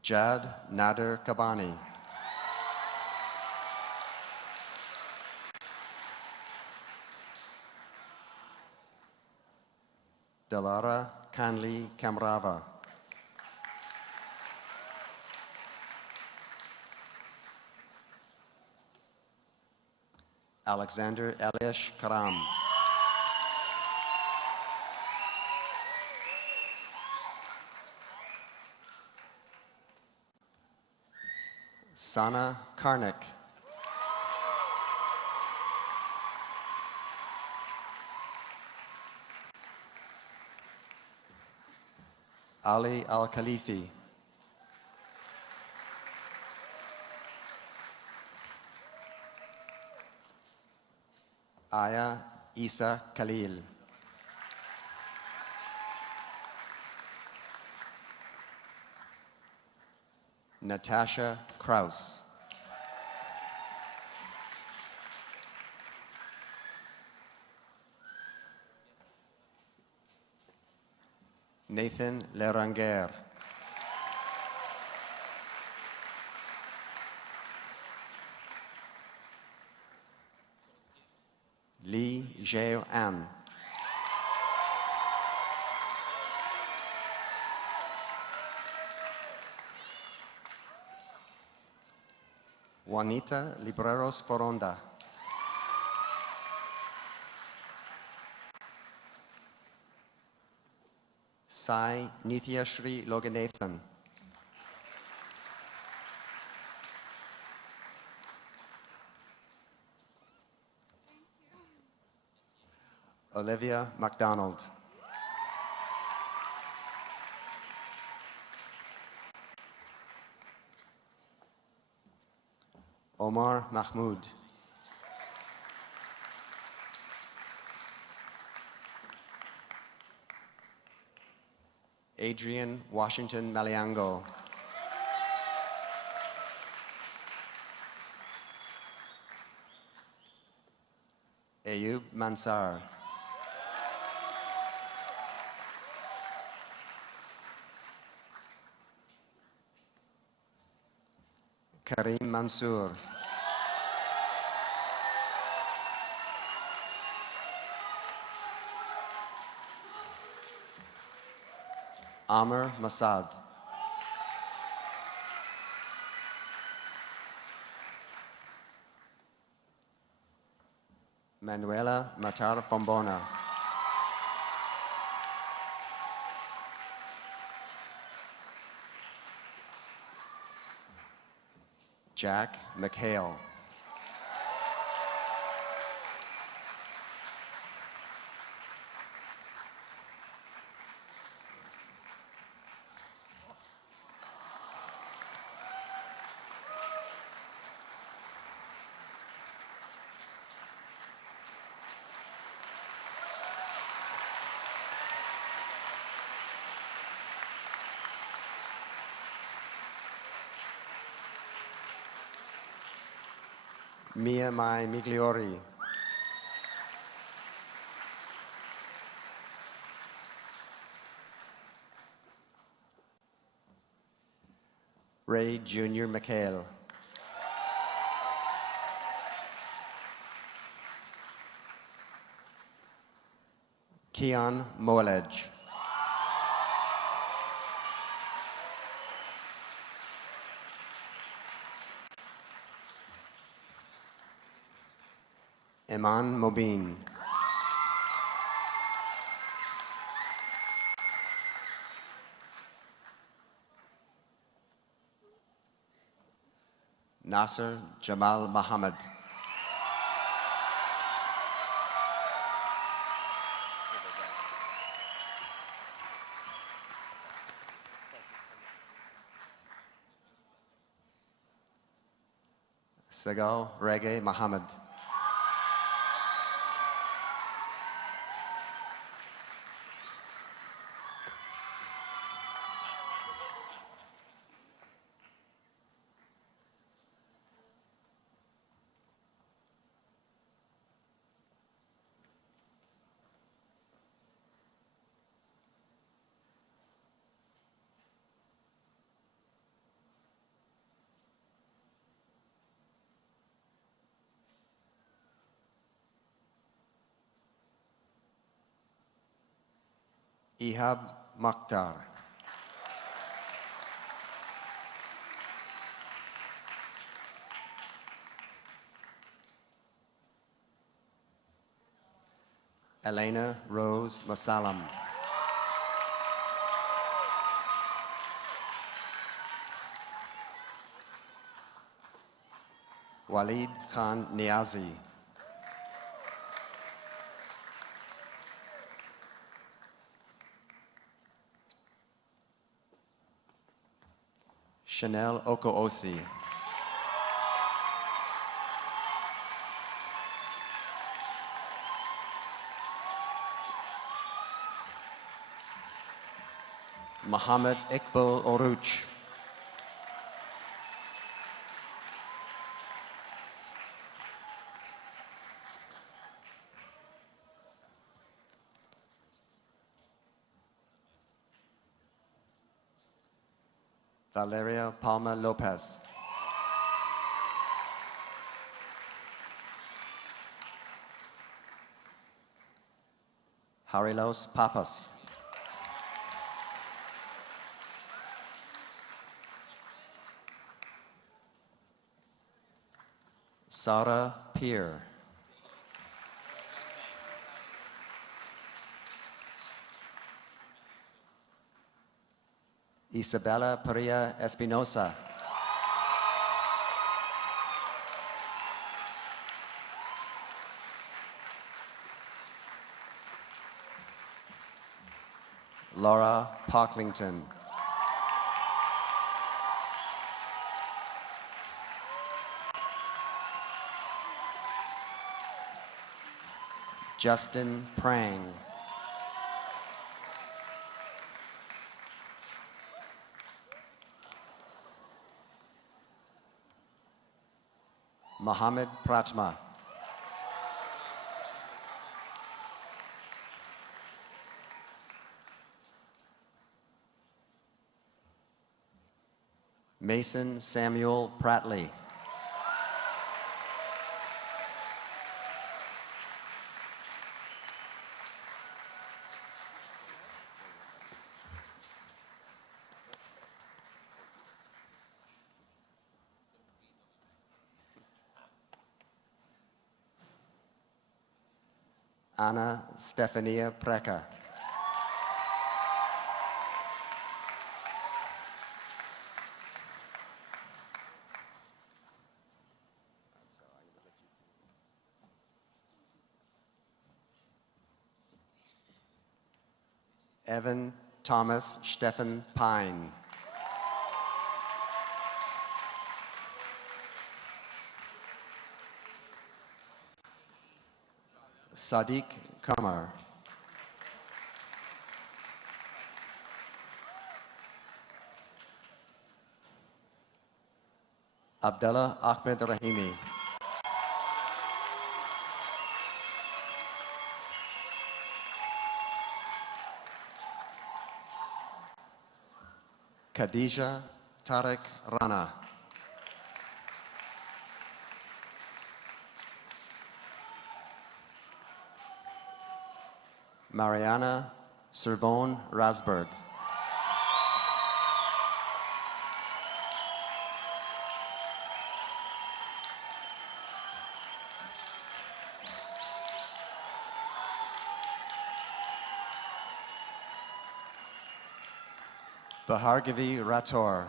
Jad Nader Kabani. Delara Kanli Kamrava. Alexander Eliash Karam. Sana Karnik. Ali Al-Khalifi. Aya Isa Khalil. Natasha Kraus. Nathan Leranger. Lee Jeo An. Juanita Libreros Foronda. Sai Nithyashri Loganathan. Olivia MacDonald. Omar Mahmoud. Adrian Washington Maliango. Ayub Mansar. Karim Mansour. Amr Masad. Manuela Matar Fombona. Jack McHale. Mia Mai Migliori. Ray Jr. McHale. Keon Moelej. Iman Mobeen. Nasser Jamal Muhammad. Sagal Reggae Muhammad. Ihab Makhtar. Elena Rose Masalam. Walid Khan Niazi. Chanel Okoosi. Mohammed Iqbal Oruch. Valeria Palma Lopez. Harilos Papas. Sarah Peer. Isabella Perea Espinosa. Laura Pocklington. Justin Prang. Mohammed Pratma. Mason Samuel Pratley. Anna Stefania Preka. Evan Thomas Stephen Pine. Sadiq Kamar. Abdullah Ahmed Rahimi. Khadija Tarek Rana. Mariana Servon Rasberg. Bahargavi Rator.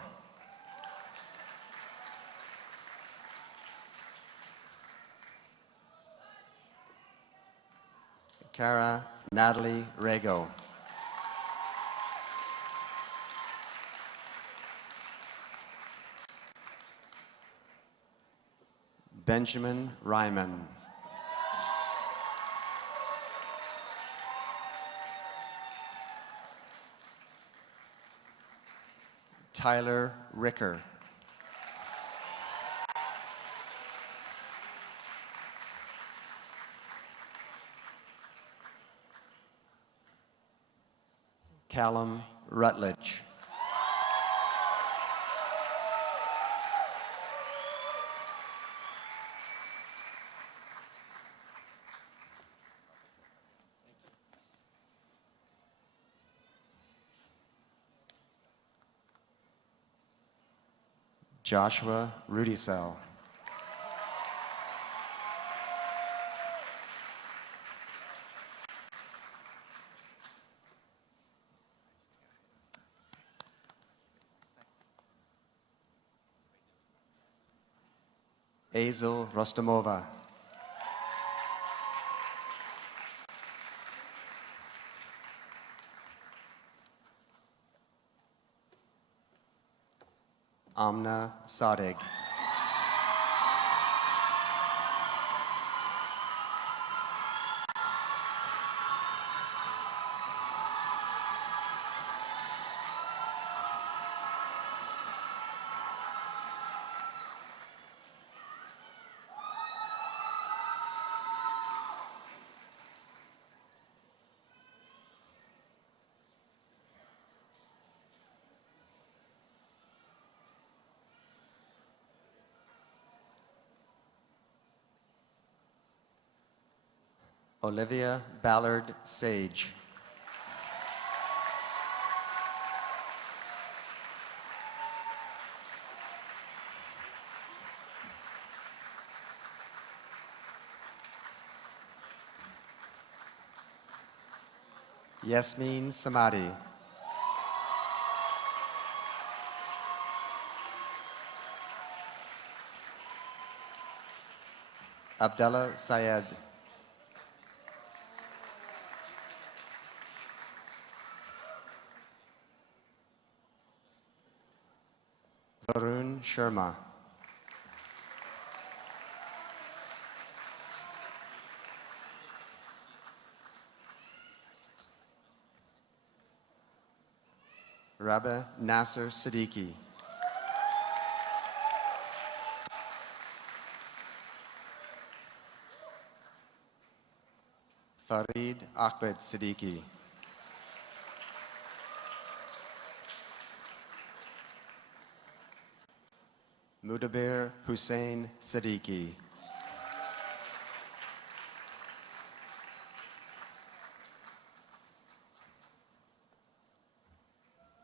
Cara Natalie Rego. Benjamin Ryman. Tyler Ricker. Callum Rutledge. Joshua Rudisell. Azel Rostomova. Amna Sadegh. Olivia Ballard Sage. Yasmin Samadi. Abdullah Syed. Varun Sharma. Rabbi Nasser Siddiqui. Farid Ahmed Siddiqui. Mudabir Hussein Siddiqui.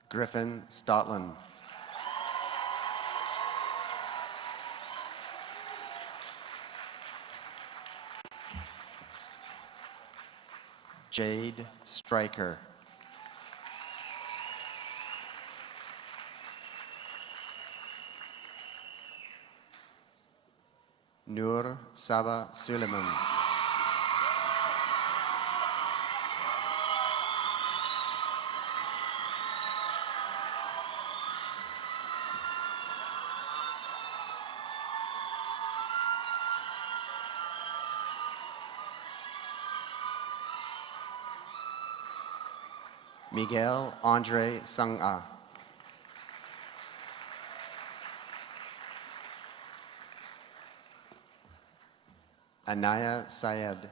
Griffin Stotland. Jade Stryker. Nur Saba Suleiman. Miguel Andre Sangha. Anaya Syed.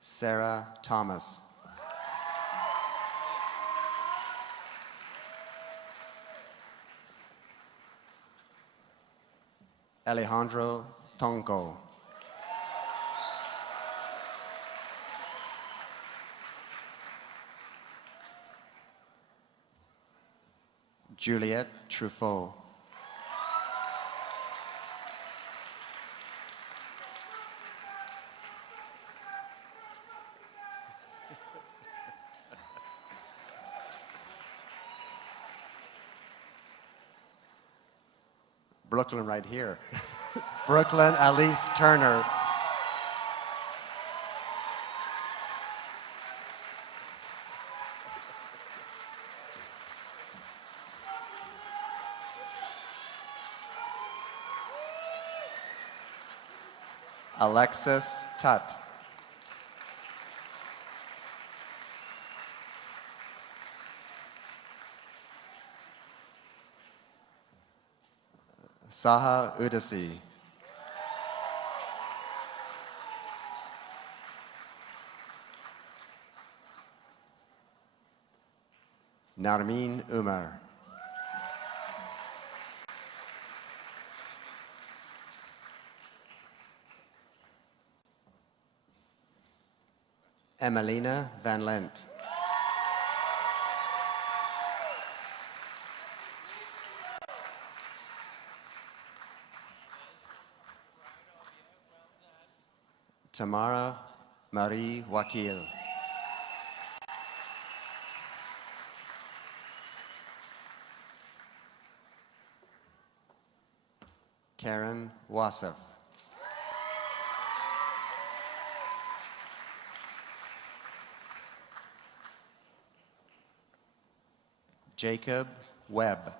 Sarah Thomas. Alejandro Tonko. Juliette Truffaut. Brooklyn right here. Brooklyn Alice Turner. Alexis Tutt. Saha Udasi. Narmeen Umar. Emelina Van Lent. Tamara Marie Wakil. Karen Wasif. Jacob Webb.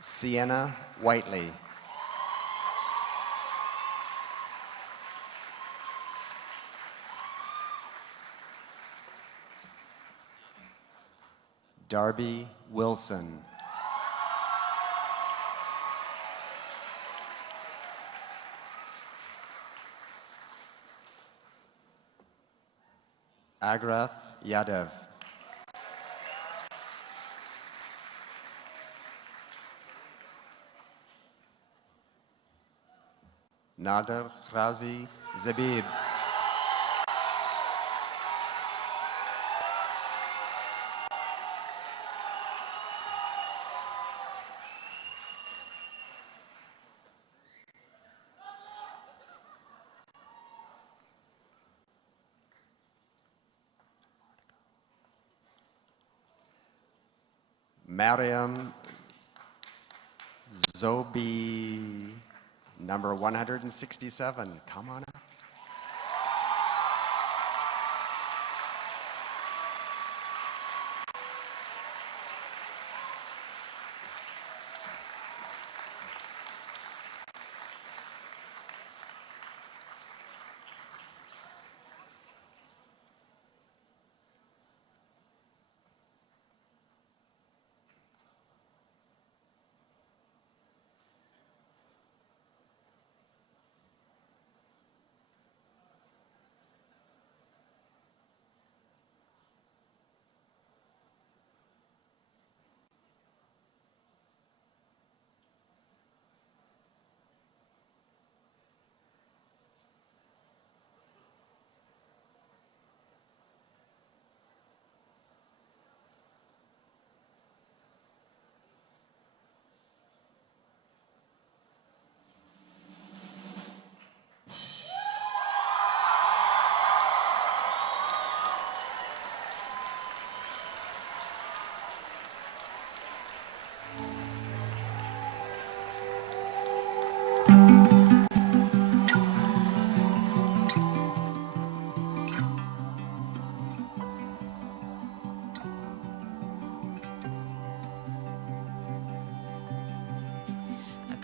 Sienna Whiteley. Darby Wilson. Agrath Yadav. Nader Khazi Zabib. Mariam Zobi, number 167. Come on up.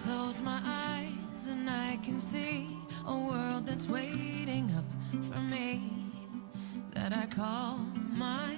Close my eyes and I can see a world that's waiting up for me, that I call my